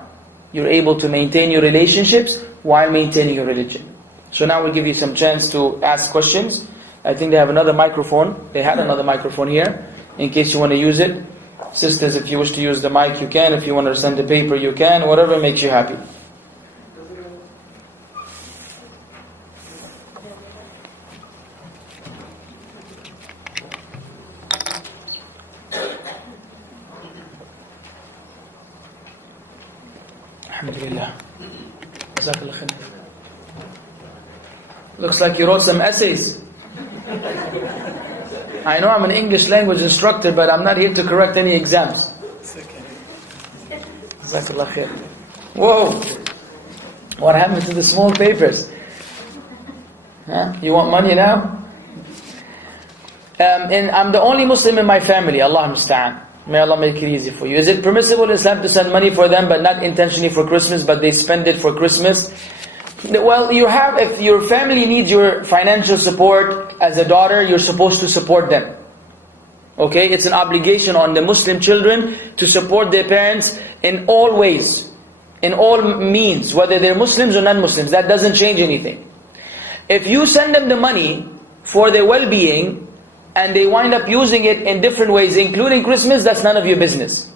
You're able to maintain your relationships while maintaining your religion. So now we'll give you some chance to ask questions. I think they have another microphone. They had another microphone here, in case you want to use it. Sisters, if you wish to use the mic, you can. If you want to send the paper, you can. Whatever makes you happy. Alhamdulillah. Jazakallah khair. Looks like you wrote some essays. I know I'm an English language instructor, but I'm not here to correct any exams. Jazakallah khair. Whoa! What happened to the small papers? Huh? You want money now? And I'm the only Muslim in my family. Allah musta'an. May Allah make it easy for you. Is it permissible in Islam to send money for them, but not intentionally for Christmas, but they spend it for Christmas? Well, if your family needs your financial support as a daughter, you're supposed to support them. Okay? It's an obligation on the Muslim children to support their parents in all ways, in all means, whether they're Muslims or non-Muslims. That doesn't change anything. If you send them the money for their well-being, and they wind up using it in different ways, including Christmas, that's none of your business.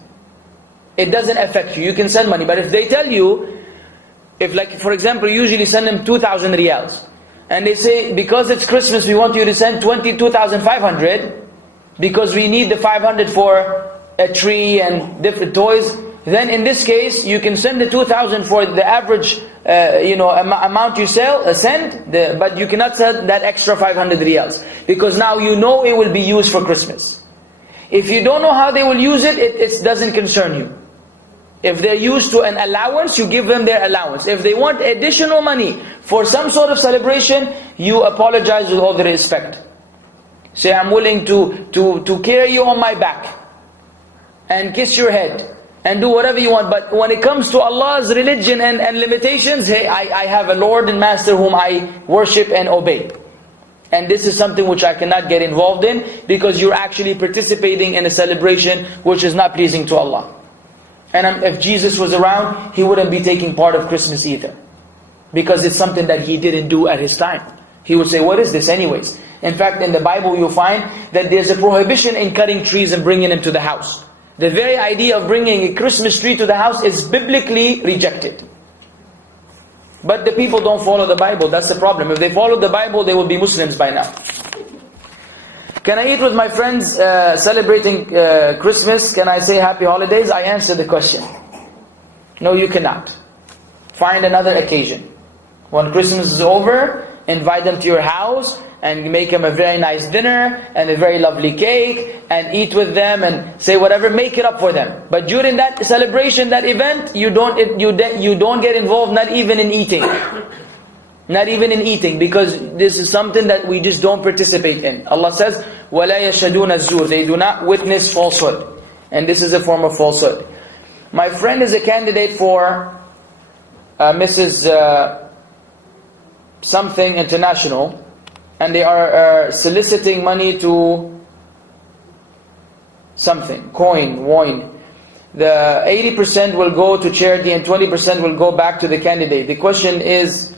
It doesn't affect you. You can send money. But if they tell you, if like, for example, you usually send them 2,000 riyals, and they say, because it's Christmas, we want you to send 22,500, because we need the 500 for a tree and different toys, then in this case, you can send the 2,000 for the average amount you send, but you cannot send that extra 500 riyals, because now you know it will be used for Christmas. If you don't know how they will use it, it doesn't concern you. If they're used to an allowance, you give them their allowance. If they want additional money for some sort of celebration, you apologize with all the respect. Say, I'm willing to carry you on my back and kiss your head and do whatever you want. But when it comes to Allah's religion and limitations, hey, I have a Lord and Master whom I worship and obey. And this is something which I cannot get involved in, because you're actually participating in a celebration which is not pleasing to Allah. And if Jesus was around, He wouldn't be taking part of Christmas either, because it's something that He didn't do at His time. He would say, what is this anyways? In fact, in the Bible you'll find that there's a prohibition in cutting trees and bringing them to the house. The very idea of bringing a Christmas tree to the house is biblically rejected. But the people don't follow the Bible. That's the problem. If they followed the Bible, they would be Muslims by now. Can I eat with my friends celebrating Christmas? Can I say happy holidays? I answer the question. No, you cannot. Find another occasion. When Christmas is over, invite them to your house and make them a very nice dinner and a very lovely cake, and eat with them and say whatever, make it up for them. But during that celebration, that event, you don't get involved, not even in eating. Not even in eating, because this is something that we just don't participate in. Allah says, وَلَا يَشْهَدُونَ الزُّورِ. They do not witness falsehood. And this is a form of falsehood. My friend is a candidate for Mrs. Something International, and they are soliciting money to something, wine. The 80% will go to charity and 20% will go back to the candidate. The question is,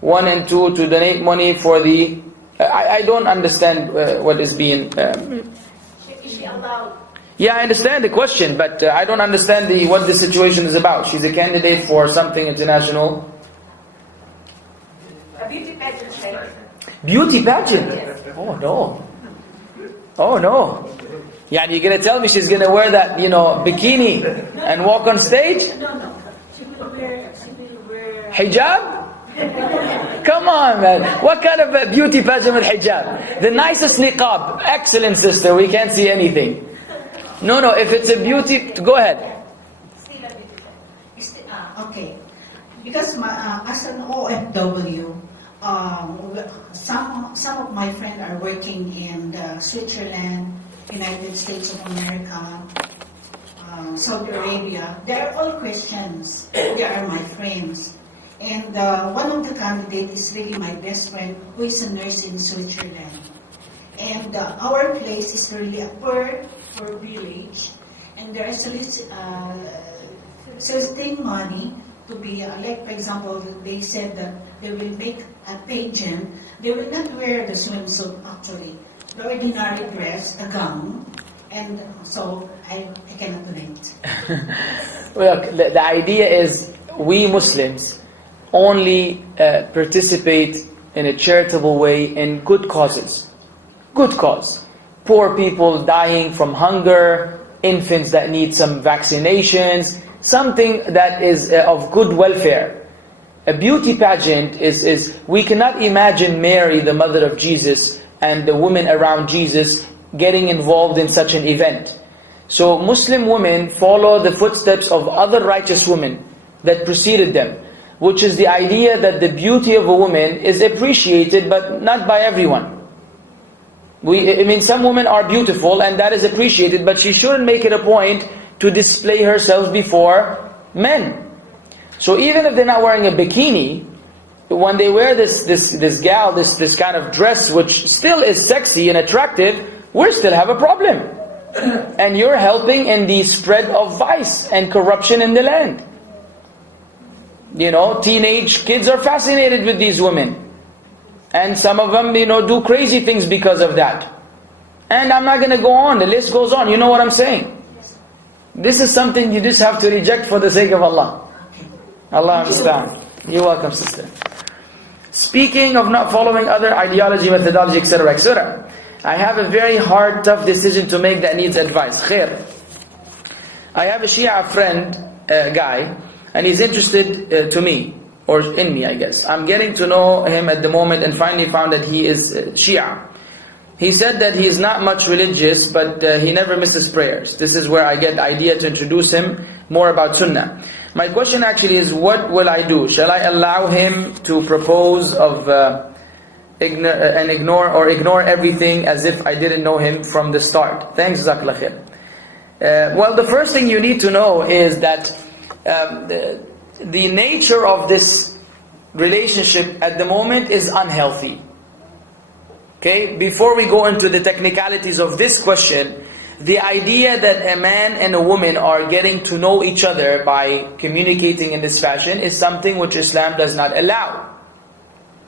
1 and 2, to donate money for the... I don't understand what is being... Is she allowed? Yeah, I understand the question, but I don't understand what the situation is about. She's a candidate for something international. A beauty pageant. Beauty pageant? Yes. Oh no. Oh no. Yeah, you're going to tell me she's going to wear that, bikini and walk on stage? No. She will wear Hijab? Come on, man. What kind of a beauty pageant with hijab? The nicest niqab. Excellent, sister. We can't see anything. No, if it's a beauty... Go ahead. Okay. Because as an OFW, some of my friends are working in Switzerland, United States of America, Saudi Arabia. They are all Christians. They are my friends. And one of the candidates is really my best friend, who is a nurse in Switzerland. And our place is really a poor village. And they're soliciting money to be, like for example, they said that they will make a pageant. They will not wear the swimsuit actually. The ordinary dress, a gown. And so I cannot donate. Well, the idea is we Muslims only participate in a charitable way in good causes. Good cause. Poor people dying from hunger, infants that need some vaccinations, something that is of good welfare. A beauty pageant is we cannot imagine Mary, the mother of Jesus, and the women around Jesus getting involved in such an event. So Muslim women follow the footsteps of other righteous women that preceded them, which is the idea that the beauty of a woman is appreciated, but not by everyone. Some women are beautiful and that is appreciated, but she shouldn't make it a point to display herself before men. So even if they're not wearing a bikini, when they wear this kind of dress, which still is sexy and attractive, we still have a problem. And you're helping in the spread of vice and corruption in the land. Teenage kids are fascinated with these women. And some of them, do crazy things because of that. And I'm not going to go on, the list goes on, you know what I'm saying? This is something you just have to reject for the sake of Allah. Allah understand. You're welcome, sister. Speaking of not following other ideology, methodology, etc., etc., I have a very hard, tough decision to make that needs advice. Khair. I have a Shia friend, guy, and he's interested to me, or in me, I guess. I'm getting to know him at the moment and finally found that he is Shia. He said that he is not much religious, but he never misses prayers. This is where I get the idea to introduce him more about sunnah. My question actually is, what will I do? Shall I allow him to propose of ignore everything as if I didn't know him from the start? Thanks, Jazakallah khair. Well, the first thing you need to know is that the nature of this relationship at the moment is unhealthy. Okay, before we go into the technicalities of this question, the idea that a man and a woman are getting to know each other by communicating in this fashion is something which Islam does not allow.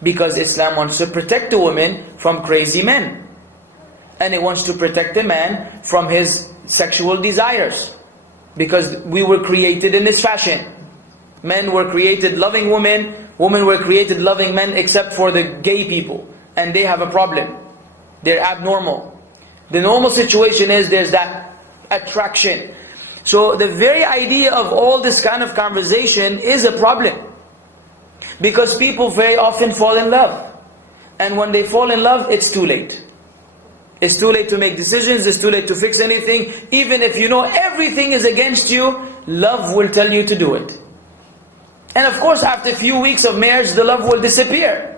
Because Islam wants to protect the woman from crazy men. And it wants to protect the man from his sexual desires. Because we were created in this fashion. Men were created loving women, women were created loving men, except for the gay people. And they have a problem. They're abnormal. The normal situation is there's that attraction. So the very idea of all this kind of conversation is a problem. Because people very often fall in love. And when they fall in love, it's too late. It's too late to make decisions, it's too late to fix anything. Even if you know everything is against you, love will tell you to do it. And of course, after a few weeks of marriage, the love will disappear.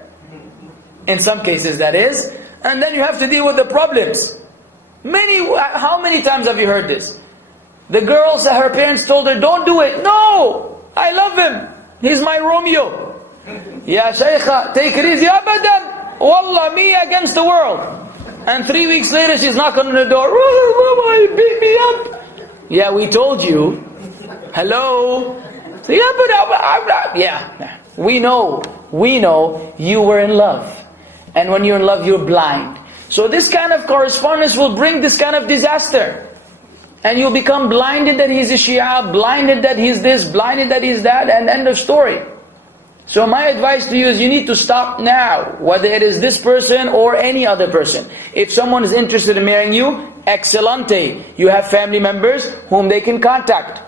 In some cases, that is. And then you have to deal with the problems. How many times have you heard this? The girl, her parents told her, don't do it. No! I love him. He's my Romeo. Ya Shaykha, take it easy. Abadan. Wallah, me against the world. And 3 weeks later, she's knocking on the door. Mama, he beat me up. Yeah, we told you. Hello? So, yeah, but yeah. We know you were in love. And when you're in love, you're blind. So this kind of correspondence will bring this kind of disaster. And you'll become blinded that he's a Shia, blinded that he's this, blinded that he's that, and end of story. So my advice to you is you need to stop now, whether it is this person or any other person. If someone is interested in marrying you, excelente. You have family members whom they can contact.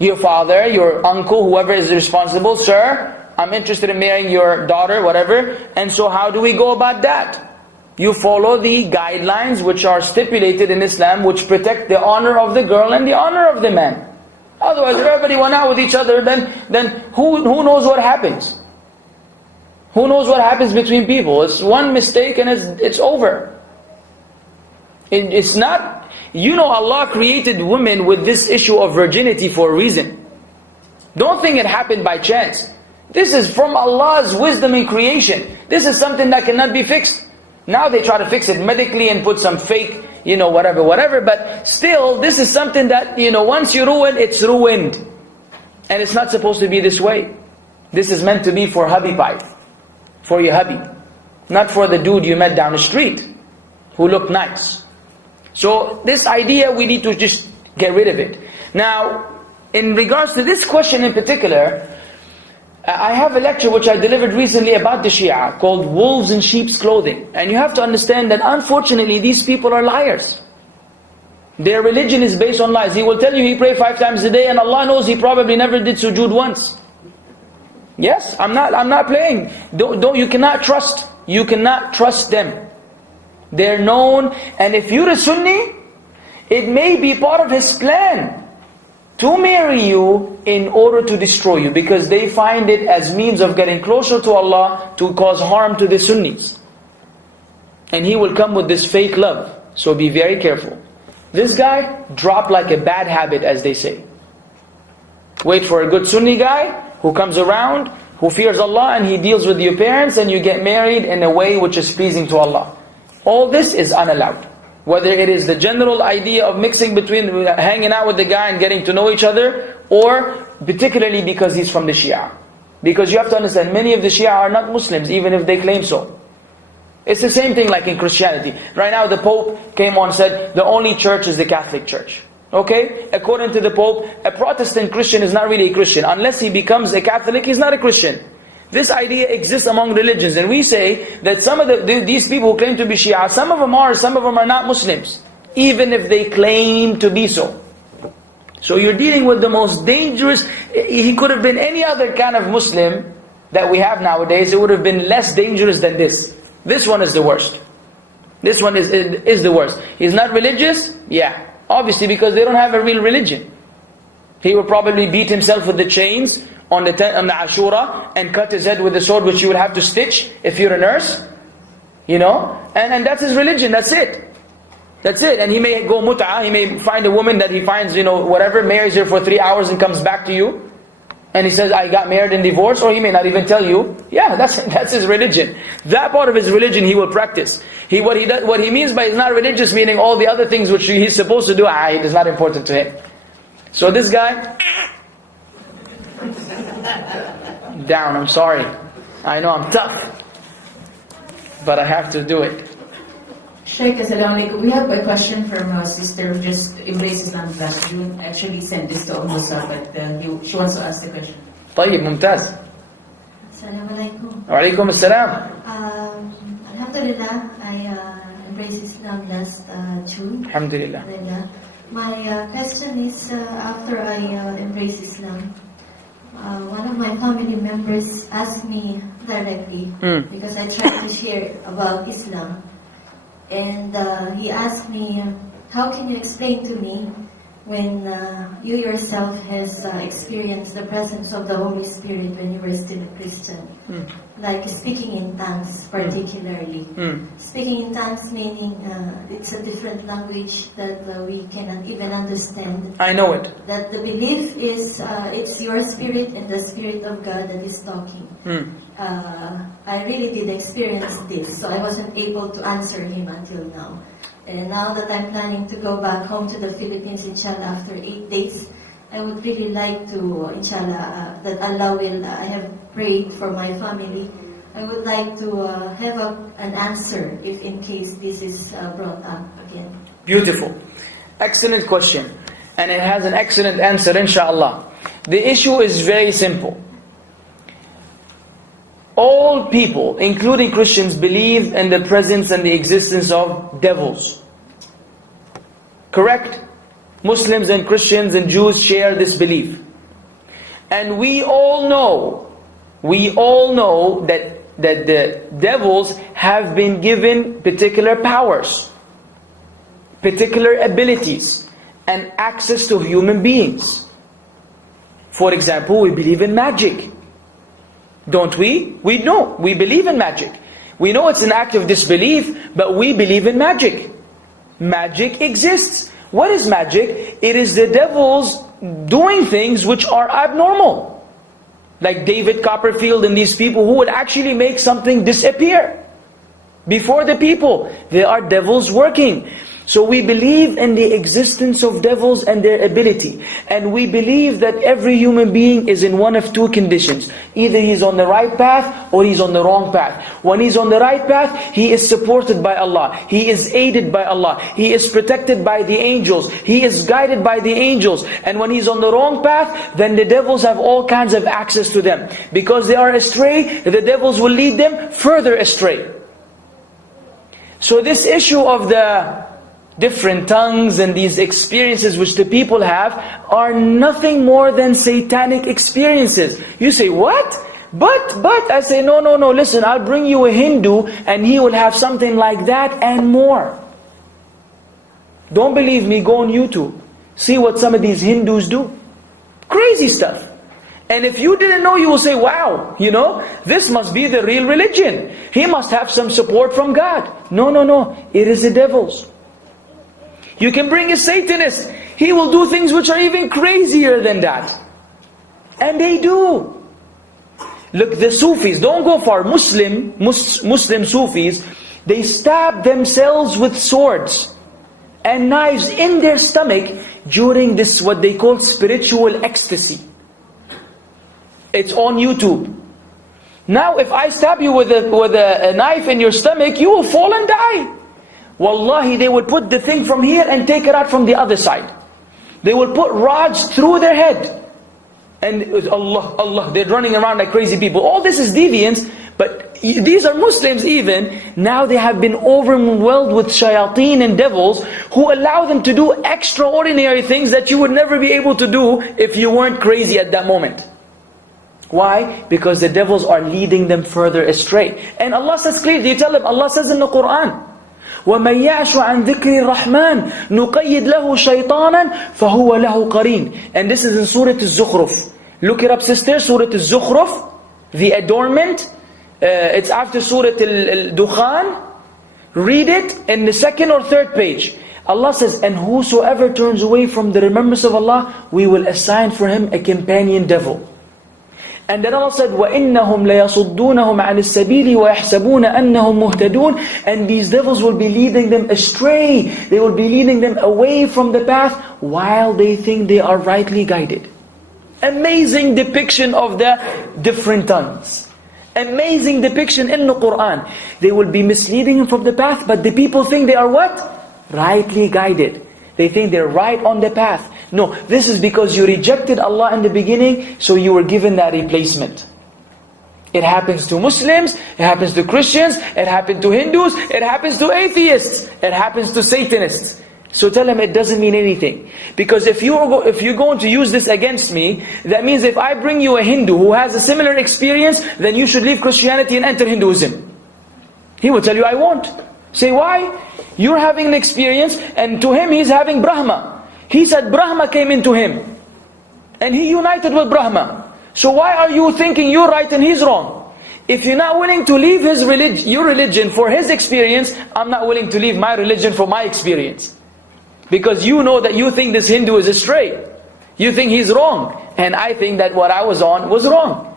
Your father, your uncle, whoever is responsible, sir, I'm interested in marrying your daughter, whatever. And so how do we go about that? You follow the guidelines which are stipulated in Islam, which protect the honor of the girl and the honor of the man. Otherwise, if everybody went out with each other, then who knows what happens? Who knows what happens between people? It's one mistake and it's over. It's not... You know, Allah created women with this issue of virginity for a reason. Don't think it happened by chance. This is from Allah's wisdom in creation. This is something that cannot be fixed. Now they try to fix it medically and put some fake, whatever. But still, this is something that, once you ruin, it's ruined. And it's not supposed to be this way. This is meant to be for hubby pie. For your hubby. Not for the dude you met down the street, who looked nice. So this idea, we need to just get rid of it. Now, in regards to this question in particular, I have a lecture which I delivered recently about the Shia, called Wolves in Sheep's Clothing. And you have to understand that unfortunately these people are liars. Their religion is based on lies. He will tell you he prayed 5 times a day, and Allah knows he probably never did sujood once. Yes, I'm not playing. You cannot trust. You cannot trust them. They're known, and if you're a Sunni, it may be part of his plan to marry you in order to destroy you, because they find it as means of getting closer to Allah to cause harm to the Sunnis. And he will come with this fake love. So be very careful. This guy dropped like a bad habit, as they say. Wait for a good Sunni guy who comes around, who fears Allah, and he deals with your parents, and you get married in a way which is pleasing to Allah. All this is unallowed. Whether it is the general idea of mixing between hanging out with the guy and getting to know each other, or particularly because he's from the Shia. Because you have to understand, many of the Shia are not Muslims, even if they claim so. It's the same thing like in Christianity. Right now the Pope came on and said, the only church is the Catholic Church. Okay? According to the Pope, a Protestant Christian is not really a Christian. Unless he becomes a Catholic, he's not a Christian. This idea exists among religions, and we say that some of these people who claim to be Shia, some of them are not Muslims, even if they claim to be so. So you're dealing with the most dangerous. He could have been any other kind of Muslim that we have nowadays. It would have been less dangerous than this. This one is the worst. This one is the worst. He's not religious? Yeah. Obviously, because they don't have a real religion. He would probably beat himself with the chains on the Ashura and cut his head with the sword, which you would have to stitch if you're a nurse. You know? And that's his religion, that's it. That's it. And he may go mut'ah, he may find a woman that he finds, whatever, marries her for 3 hours and comes back to you. And he says, I got married and divorced, or he may not even tell you. Yeah, that's his religion. That part of his religion he will practice. What he means by he's not religious, meaning all the other things which he's supposed to do, it is not important to him. So this guy, down, I'm sorry. I know I'm tough, but I have to do it. Sheikh, Assalamualaikum. We have a question from our sister who just embraced Islam last June. Actually sent this to Musa, but she wants to ask the question. طيب, ممتاز. Assalamualaikum. Wa alaikum assalam. Alhamdulillah, I embraced Islam last June. Alhamdulillah. My question is, after I embraced Islam, one of my family members asked me directly, because I tried to share about Islam. And he asked me, how can you explain to me when you yourself has experienced the presence of the Holy Spirit when you were still a Christian? Like speaking in tongues particularly. Speaking in tongues meaning it's a different language that we cannot even understand. I know it. That the belief is it's your spirit and the Spirit of God that is talking. I really did experience this, so I wasn't able to answer him until now. And now that I'm planning to go back home to the Philippines, inshallah, after 8 days, I would really like to, inshallah, that Allah will, I have prayed for my family. I would like to have an answer if in case this is brought up again. Beautiful. Excellent question. And it has an excellent answer, inshallah. The issue is very simple. All people, including Christians, believe in the presence and the existence of devils. Correct? Muslims and Christians and Jews share this belief. And we all know that the devils have been given particular powers, particular abilities, and access to human beings. For example, we believe in magic. Don't we? We know. We believe in magic. We know it's an act of disbelief, but we believe in magic. Magic exists. What is magic? It is the devils doing things which are abnormal. Like David Copperfield and these people who would actually make something disappear before the people. They are devils working. So we believe in the existence of devils and their ability. And we believe that every human being is in one of two conditions. Either he's on the right path or he's on the wrong path. When he's on the right path, he is supported by Allah. He is aided by Allah. He is protected by the angels. He is guided by the angels. And when he's on the wrong path, then the devils have all kinds of access to them. Because they are astray, the devils will lead them further astray. So this issue of the different tongues and these experiences which the people have are nothing more than satanic experiences. You say, what? But, I say, no, listen, I'll bring you a Hindu and he will have something like that and more. Don't believe me, go on YouTube. See what some of these Hindus do. Crazy stuff. And if you didn't know, you will say, wow, this must be the real religion. He must have some support from God. No, it is the devils. You can bring a Satanist. He will do things which are even crazier than that. And they do. Look, the Sufis, don't go far. Muslim Sufis, they stab themselves with swords and knives in their stomach during this, what they call spiritual ecstasy. It's on YouTube. Now, if I stab you with a knife in your stomach, you will fall and die. Wallahi, they would put the thing from here and take it out from the other side. They will put rods through their head. And Allah, they're running around like crazy people. All this is deviance, but these are Muslims even. Now they have been overwhelmed with shayateen and devils who allow them to do extraordinary things that you would never be able to do if you weren't crazy at that moment. Why? Because the devils are leading them further astray. And Allah says clearly, you tell them, Allah says in the Quran, وَمَنْ يَعْشُ عَنْ ذِكْرِ الرَّحْمَنِ نُقَيِّدْ لَهُ شَيْطَانًا فَهُوَ لَهُ قَرِينٌ. And this is in Surah Al-Zukhruf. Look it up, sister. Surah Al-Zukhruf, the adornment. It's after Surah Al-Dukhan. Read it in the second or third page. Allah says, and whosoever turns away from the remembrance of Allah, we will assign for him a companion devil. And then Allah said, وَإِنَّهُمْ لَيَصُدُّونَهُمْ عَنِ السَّبِيلِ وَيَحْسَبُونَ أَنَّهُمْ مُهْتَدُونَ. And these devils will be leading them astray. They will be leading them away from the path while they think they are rightly guided. Amazing depiction of the different tongues. Amazing depiction in the Quran. They will be misleading them from the path, but the people think they are what? Rightly guided. They think they're right on the path. No, this is because you rejected Allah in the beginning, so you were given that replacement. It happens to Muslims, it happens to Christians, it happens to Hindus, it happens to atheists, it happens to Satanists. So tell them it doesn't mean anything. Because if you're going to use this against me, that means if I bring you a Hindu who has a similar experience, then you should leave Christianity and enter Hinduism. He will tell you, I won't. Say, why? You're having an experience, and to him he's having Brahma. He said Brahma came into him, and he united with Brahma. So why are you thinking you're right and he's wrong? If you're not willing to leave your religion for his experience, I'm not willing to leave my religion for my experience. Because you know that you think this Hindu is astray. You think he's wrong. And I think that what I was on was wrong.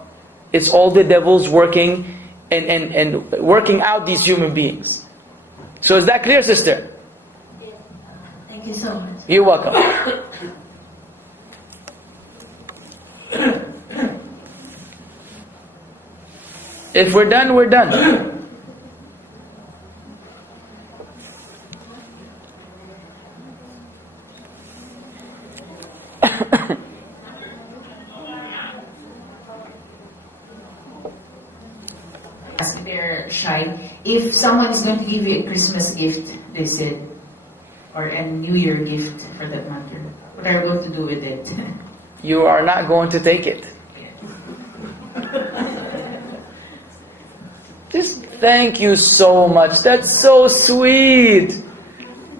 It's all the devils working and working out these human beings. So is that clear, sister? Thank you so much. You're welcome. If we're done, we're done. They're shy. If someone is going to give you a Christmas gift, they said, or a New Year gift for that matter, what are you going to do with it? You are not going to take it. Just thank you so much. That's so sweet.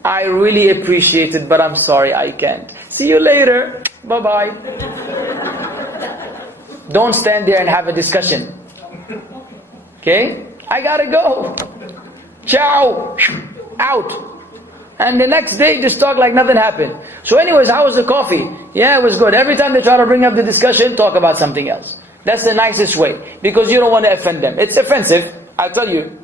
I really appreciate it, but I'm sorry I can't. See you later. Bye-bye. Don't stand there and have a discussion. Okay? I gotta go. Ciao. Out. And the next day just talk like nothing happened. So anyways, how was the coffee? Yeah, it was good. Every time they try to bring up the discussion, talk about something else. That's the nicest way. Because you don't want to offend them. It's offensive. I'll tell you.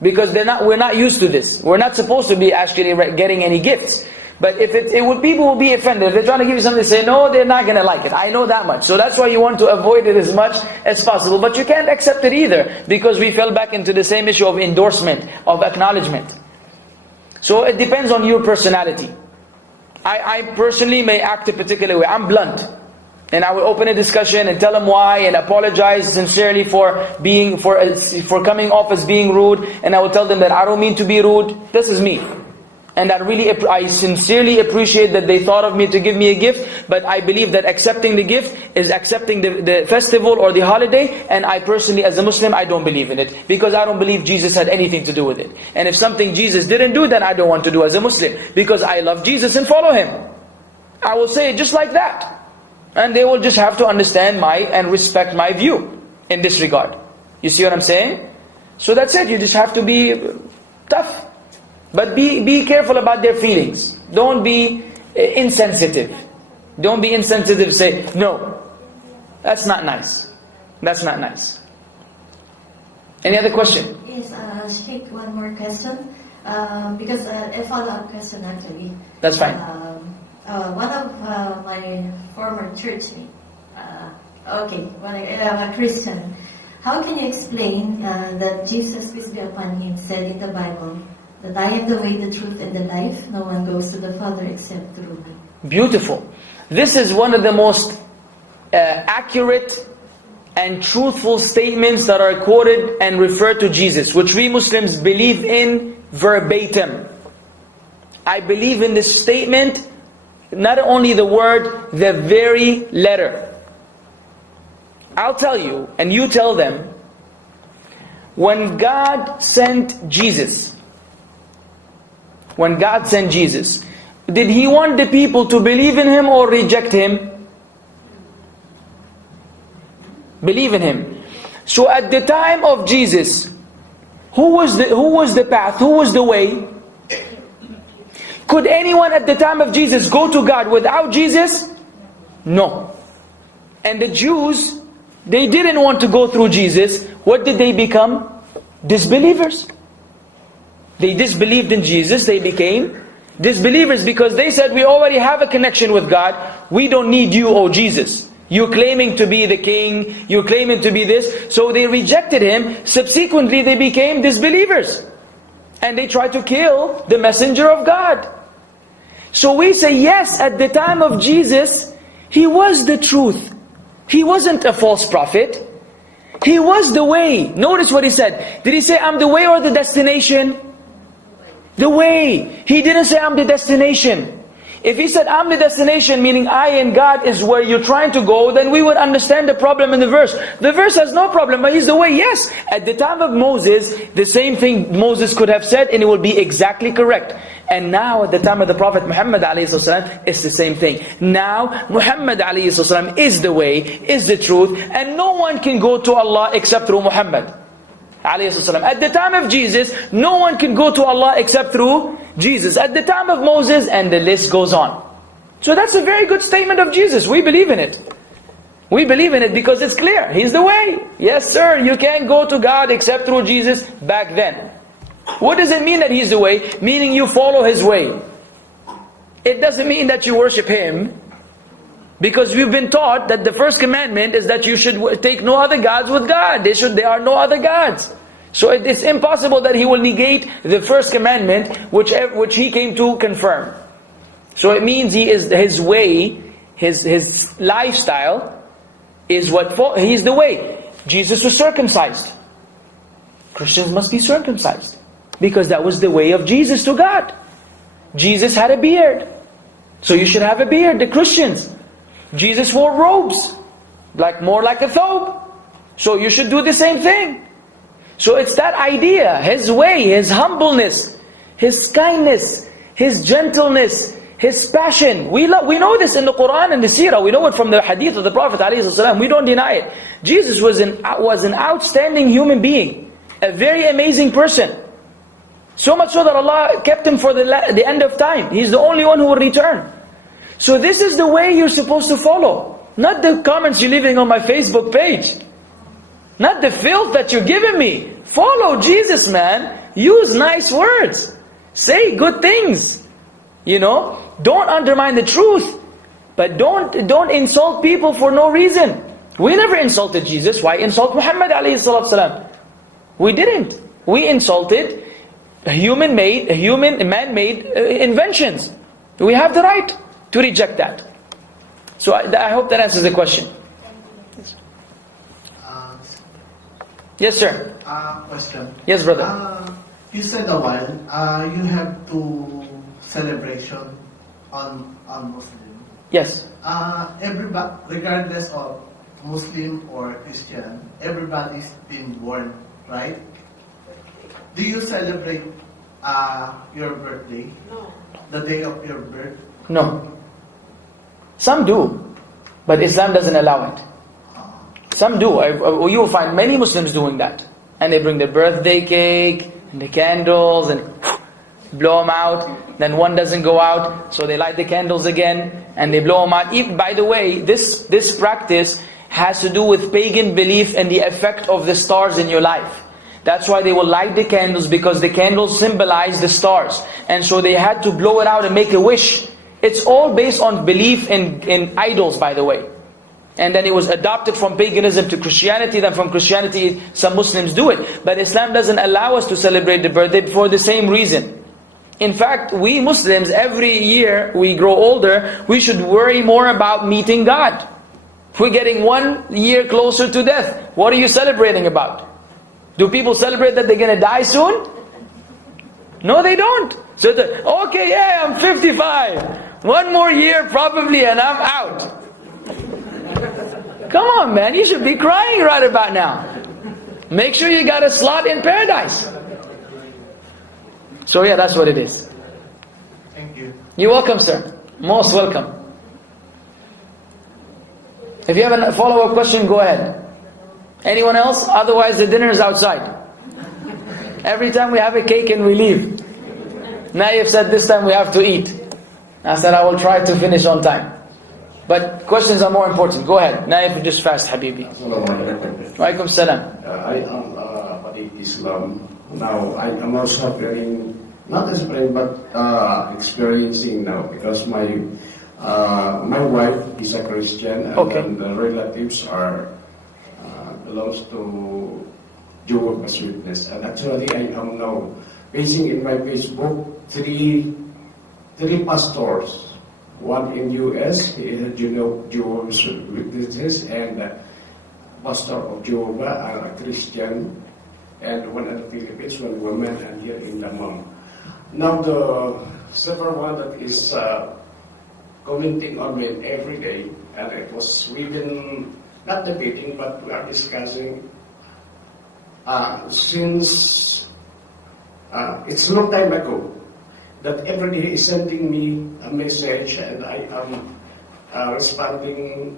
Because we're not used to this. We're not supposed to be actually getting any gifts. But if people will be offended. If they're trying to give you something, they say, no, they're not going to like it. I know that much. So that's why you want to avoid it as much as possible. But you can't accept it either. Because we fell back into the same issue of endorsement, of acknowledgement. So it depends on your personality. I personally may act a particular way. I'm blunt. And I will open a discussion and tell them why and apologize sincerely for coming off as being rude. And I will tell them that I don't mean to be rude. This is me. And I sincerely appreciate that they thought of me to give me a gift. But I believe that accepting the gift is accepting the festival or the holiday. And I personally, as a Muslim, I don't believe in it. Because I don't believe Jesus had anything to do with it. And if something Jesus didn't do, then I don't want to do as a Muslim. Because I love Jesus and follow Him. I will say it just like that. And they will just have to understand and respect my view in this regard. You see what I'm saying? So that's it. You just have to be tough. But be careful about their feelings. Don't be insensitive. Don't be insensitive. Say, no, that's not nice. That's not nice. Any other question? Yes, Sheikh, one more question. Because a follow-up question actually. That's fine. One of my former churchmate, when I'm a Christian, how can you explain that Jesus, peace be upon Him, said in the Bible that I am the way, the truth, and the life. No one goes to the Father except through me. Beautiful. This is one of the most accurate and truthful statements that are quoted and referred to Jesus, which we Muslims believe in verbatim. I believe in this statement, not only the word, the very letter. I'll tell you, and you tell them, when God sent Jesus, when God sent Jesus, did He want the people to believe in Him or reject Him? Believe in Him. So at the time of Jesus, who was the path? Who was the way? Could anyone at the time of Jesus go to God without Jesus? No. And the Jews, they didn't want to go through Jesus. What did they become? Disbelievers. They disbelieved in Jesus. They became disbelievers because they said, we already have a connection with God. We don't need you, oh Jesus. You're claiming to be the king. You're claiming to be this. So they rejected Him. Subsequently, they became disbelievers. And they tried to kill the messenger of God. So we say, yes, at the time of Jesus, He was the truth. He wasn't a false prophet. He was the way. Notice what He said. Did He say, I'm the way or the destination? The way. He didn't say, I'm the destination. If He said, I'm the destination, meaning I and God is where you're trying to go, then we would understand the problem in the verse. The verse has no problem, but He's the way. Yes, at the time of Moses, the same thing Moses could have said, and it would be exactly correct. And now at the time of the Prophet Muhammad ﷺ, it's the same thing. Now Muhammad ﷺ is the way, is the truth, and no one can go to Allah except through Muhammad ﷺ. At the time of Jesus, no one can go to Allah except through Jesus. At the time of Moses, and the list goes on. So that's a very good statement of Jesus. We believe in it. We believe in it because it's clear. He's the way. Yes sir, you can't go to God except through Jesus back then. What does it mean that He's the way? Meaning you follow His way. It doesn't mean that you worship Him. Because we've been taught that the first commandment is that you should take no other gods with God. There are no other gods. So it's impossible that He will negate the first commandment which He came to confirm. So it means His way, His lifestyle is He's the way. Jesus was circumcised. Christians must be circumcised. Because that was the way of Jesus to God. Jesus had a beard. So you should have a beard, the Christians. Jesus wore robes, more like a thobe. So you should do the same thing. So it's that idea, His way, His humbleness, His kindness, His gentleness, His passion. We know this in the Quran and the Seerah. We know it from the hadith of the Prophet ﷺ. We don't deny it. Jesus was an outstanding human being. A very amazing person. So much so that Allah kept Him for the end of time. He's the only one who will return. So this is the way you're supposed to follow. Not the comments you're leaving on my Facebook page. Not the filth that you're giving me. Follow Jesus, man. Use nice words. Say good things. Don't undermine the truth. But don't insult people for no reason. We never insulted Jesus. Why insult Muhammad ﷺ? We didn't. We insulted man-made inventions. We have the right to reject that. So I hope that answers the question. Yes, sir. Question. Yes, brother. You said a while, you have two celebration on Muslim. Yes. Everybody, regardless of Muslim or Christian, everybody's been born, right? Do you celebrate your birthday? No. The day of your birth? No. Some do, but Islam doesn't allow it. Some do. You will find many Muslims doing that. And they bring their birthday cake, and the candles, and blow them out. Then one doesn't go out, so they light the candles again, and they blow them out. By the way, this practice has to do with pagan belief and the effect of the stars in your life. That's why they will light the candles, because the candles symbolize the stars. And so they had to blow it out and make a wish. It's all based on belief in idols, by the way. And then it was adopted from paganism to Christianity. Then from Christianity, some Muslims do it. But Islam doesn't allow us to celebrate the birthday for the same reason. In fact, we Muslims, every year we grow older, we should worry more about meeting God. We're getting 1 year closer to death. What are you celebrating about? Do people celebrate that they're going to die soon? No, they don't. So, okay, yeah, I'm 55. 1 more year probably and I'm out. Come on, man, you should be crying right about now. Make sure you got a slot in paradise. So yeah, that's what it is. Thank you. You're welcome, sir. Most welcome. If you have a follow-up question, go ahead. Anyone else? Otherwise, the dinner is outside. Every time we have a cake and we leave. Naif said this time we have to eat. I said I will try to finish on time. But questions are more important. Go ahead. Naif, just fast, Habibi. Assalamualaikum. Walaikum salam. I am Paddy Islam. Now I am also suffering, not suffering, but experiencing now because my wife is a Christian and Okay. then the relatives are belongs to Jehovah's Witness. And actually I am now facing in my Facebook three pastors. One in US, he is a Jehovah's Witnesses, and pastor of Jehovah, a Christian, and one in the Philippines, one woman, and here in Damam. Now the several one that is commenting on me every day, and it was written, not debating, but we are discussing since it's a long time ago, that every day is sending me a message and I am responding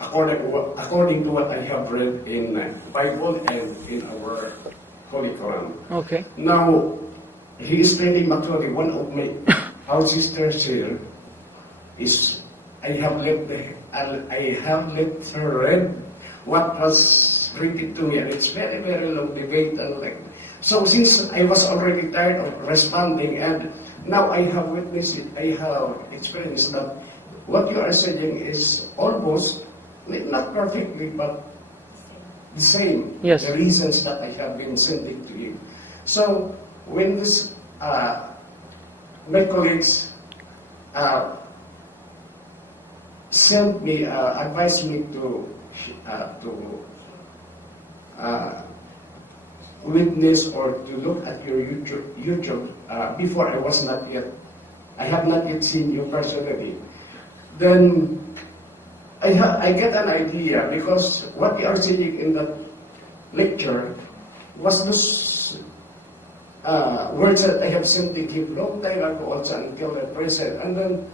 according to what I have read in Bible and in our Holy Quran. Okay. Now, he is telling actually one of my our sisters here is I have let her read what was written to me, and it's very, very long debate and like. So since I was already tired of responding, and now I have witnessed it, I have experienced that what you are saying is almost, not perfectly, but the same. Yes. The reasons that I have been sending to you. So when this, my colleagues sent me, advised me to witness or to look at your YouTube before I have not yet seen you personally. Then I get an idea because what you are saying in that lecture was those words that I have sent to him long time ago also until the present. And then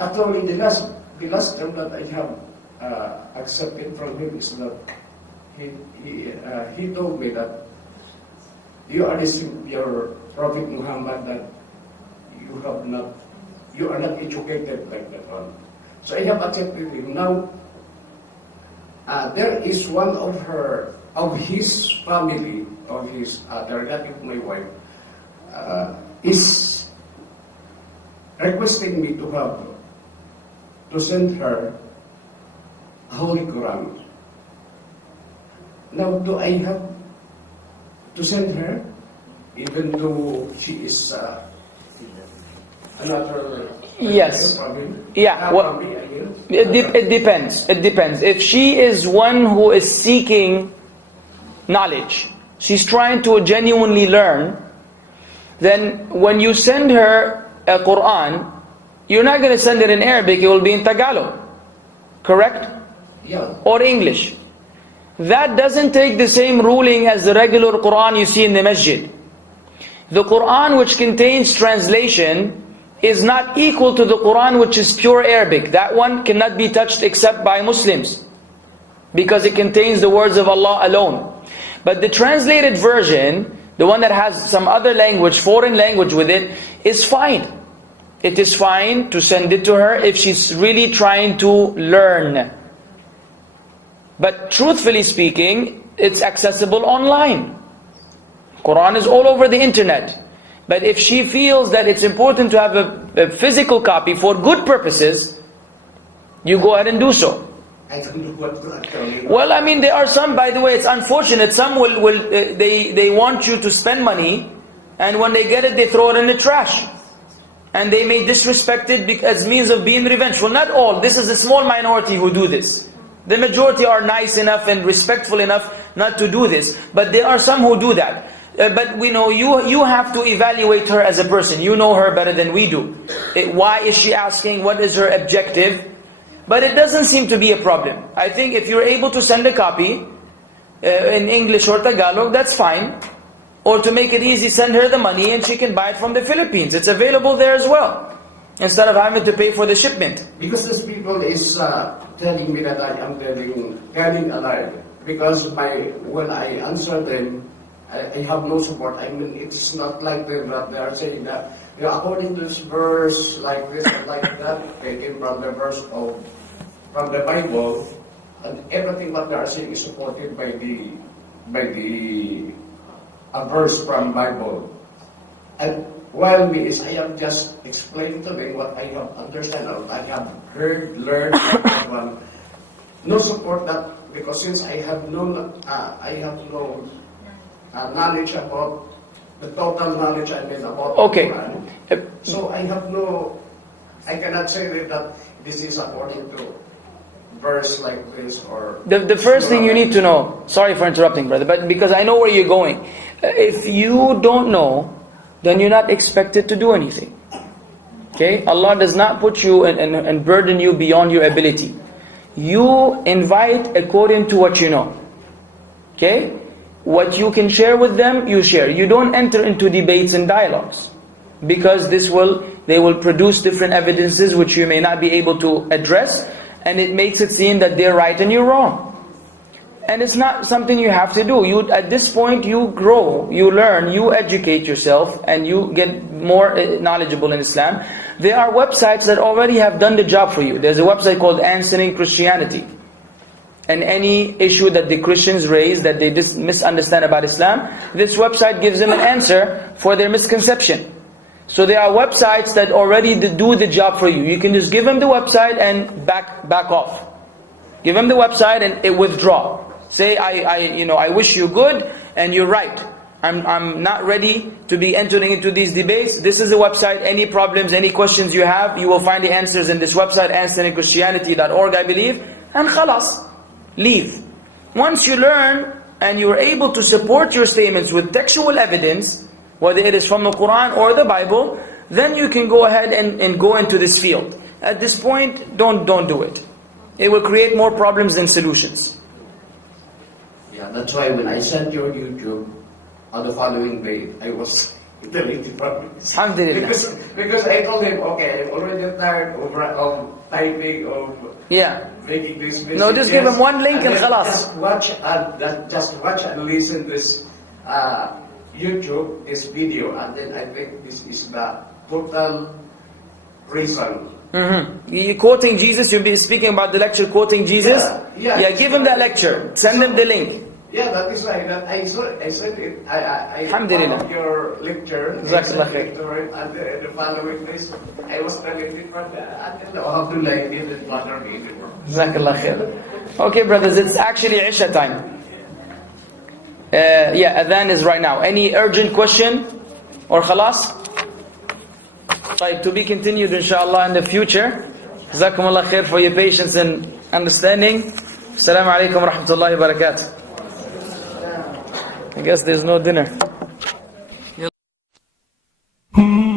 actually the last term that I have accepted from him is that he told me that you are your Prophet Muhammad, that you are not educated like that one. So I have accepted him. Now there is one of his family, of his the relative of my wife, is requesting me to send her a Holy Quran. Now, do I have to send her, even though she is another? Yes. Family? Yeah. Well, Family, I mean? it depends. It depends. If she is one who is seeking knowledge, she's trying to genuinely learn, then when you send her a Quran, you're not going to send it in Arabic, it will be in Tagalog. Correct? Yeah. Or English. That doesn't take the same ruling as the regular Quran you see in the masjid. The Quran which contains translation is not equal to the Quran which is pure Arabic. That one cannot be touched except by Muslims, because it contains the words of Allah alone. But the translated version, the one that has some other language, foreign language with it, is fine. It is fine to send it to her if she's really trying to learn. But truthfully speaking, it's accessible online. Quran is all over the internet. But if she feels that it's important to have a physical copy for good purposes, you go ahead and do so. I don't know what to actually. Well, I mean, there are some, by the way, it's unfortunate, some they want you to spend money, and when they get it, they throw it in the trash. And they may disrespect it as means of being revengeful. Not all, this is a small minority who do this. The majority are nice enough and respectful enough not to do this. But there are some who do that. But we know you have to evaluate her as a person. You know her better than we do. Why is she asking? What is her objective? But it doesn't seem to be a problem. I think if you're able to send a copy in English or Tagalog, that's fine. Or to make it easy, send her the money and she can buy it from the Philippines. It's available there as well, instead of having to pay for the shipment. Because these people is telling me that I am telling a lie. Because when I answer them, I have no support. I mean, it's not like them that they are saying that, according to this verse, like this and like that, taken from the verse from the Bible, and everything that they are saying is supported by a verse from Bible. And while me is I have just explained to them what I have understand, or I have heard, learned, no support that, because since I have no knowledge about the total knowledge I mean about Okay. the Quran. So I cannot say that this is according to verse like this or... The first thing you need to know, sorry for interrupting, brother, but because I know where you're going. If you don't know, then you're not expected to do anything. Okay? Allah does not put you and burden you beyond your ability. You invite according to what you know. Okay? What you can share with them, you share. You don't enter into debates and dialogues, because they will produce different evidences which you may not be able to address, and it makes it seem that they're right and you're wrong. And it's not something you have to do. At this point, you grow, you learn, you educate yourself, and you get more knowledgeable in Islam. There are websites that already have done the job for you. There's a website called Answering Christianity. And any issue that the Christians raise that they misunderstand about Islam, this website gives them an answer for their misconception. So there are websites that already do the job for you. You can just give them the website and back off. Give them the website and withdraw. Say, I wish you good and you're right. I'm not ready to be entering into these debates. This is the website. Any problems, any questions you have, you will find the answers in this website, answeringchristianity.org, I believe. And khalas. Leave. Once you learn and you are able to support your statements with textual evidence, whether it is from the Quran or the Bible, then you can go ahead and go into this field. At this point, don't do it. It will create more problems than solutions. Yeah, that's why when I sent your YouTube on the following day, I was deleted from it. Alhamdulillah. Because I told him, okay, I'm already tired of typing, of making this messages. No, just give him one link and then khalas. Just watch and listen this YouTube, this video, and then I think this is the total reason. You quoting Jesus, you'll be speaking about the lecture quoting Jesus? Yeah, give him that lecture. Send them the link. Yeah, that is right. That I said it. I Alhamdulillah. followed your lecture. Jazakallah khair. And the following days, I was telling it from that. Until alhamdulillah, it didn't bother me anymore. Jazakallah khair. Okay, brothers, it's actually Isha time. Adhan is right now. Any urgent question or khalas? To be continued inshallah in the future. Jazakumullah khair for your patience and understanding. Assalamu alaikum wa rahmatullahi wa barakatuh. I guess there's no dinner. Hmm.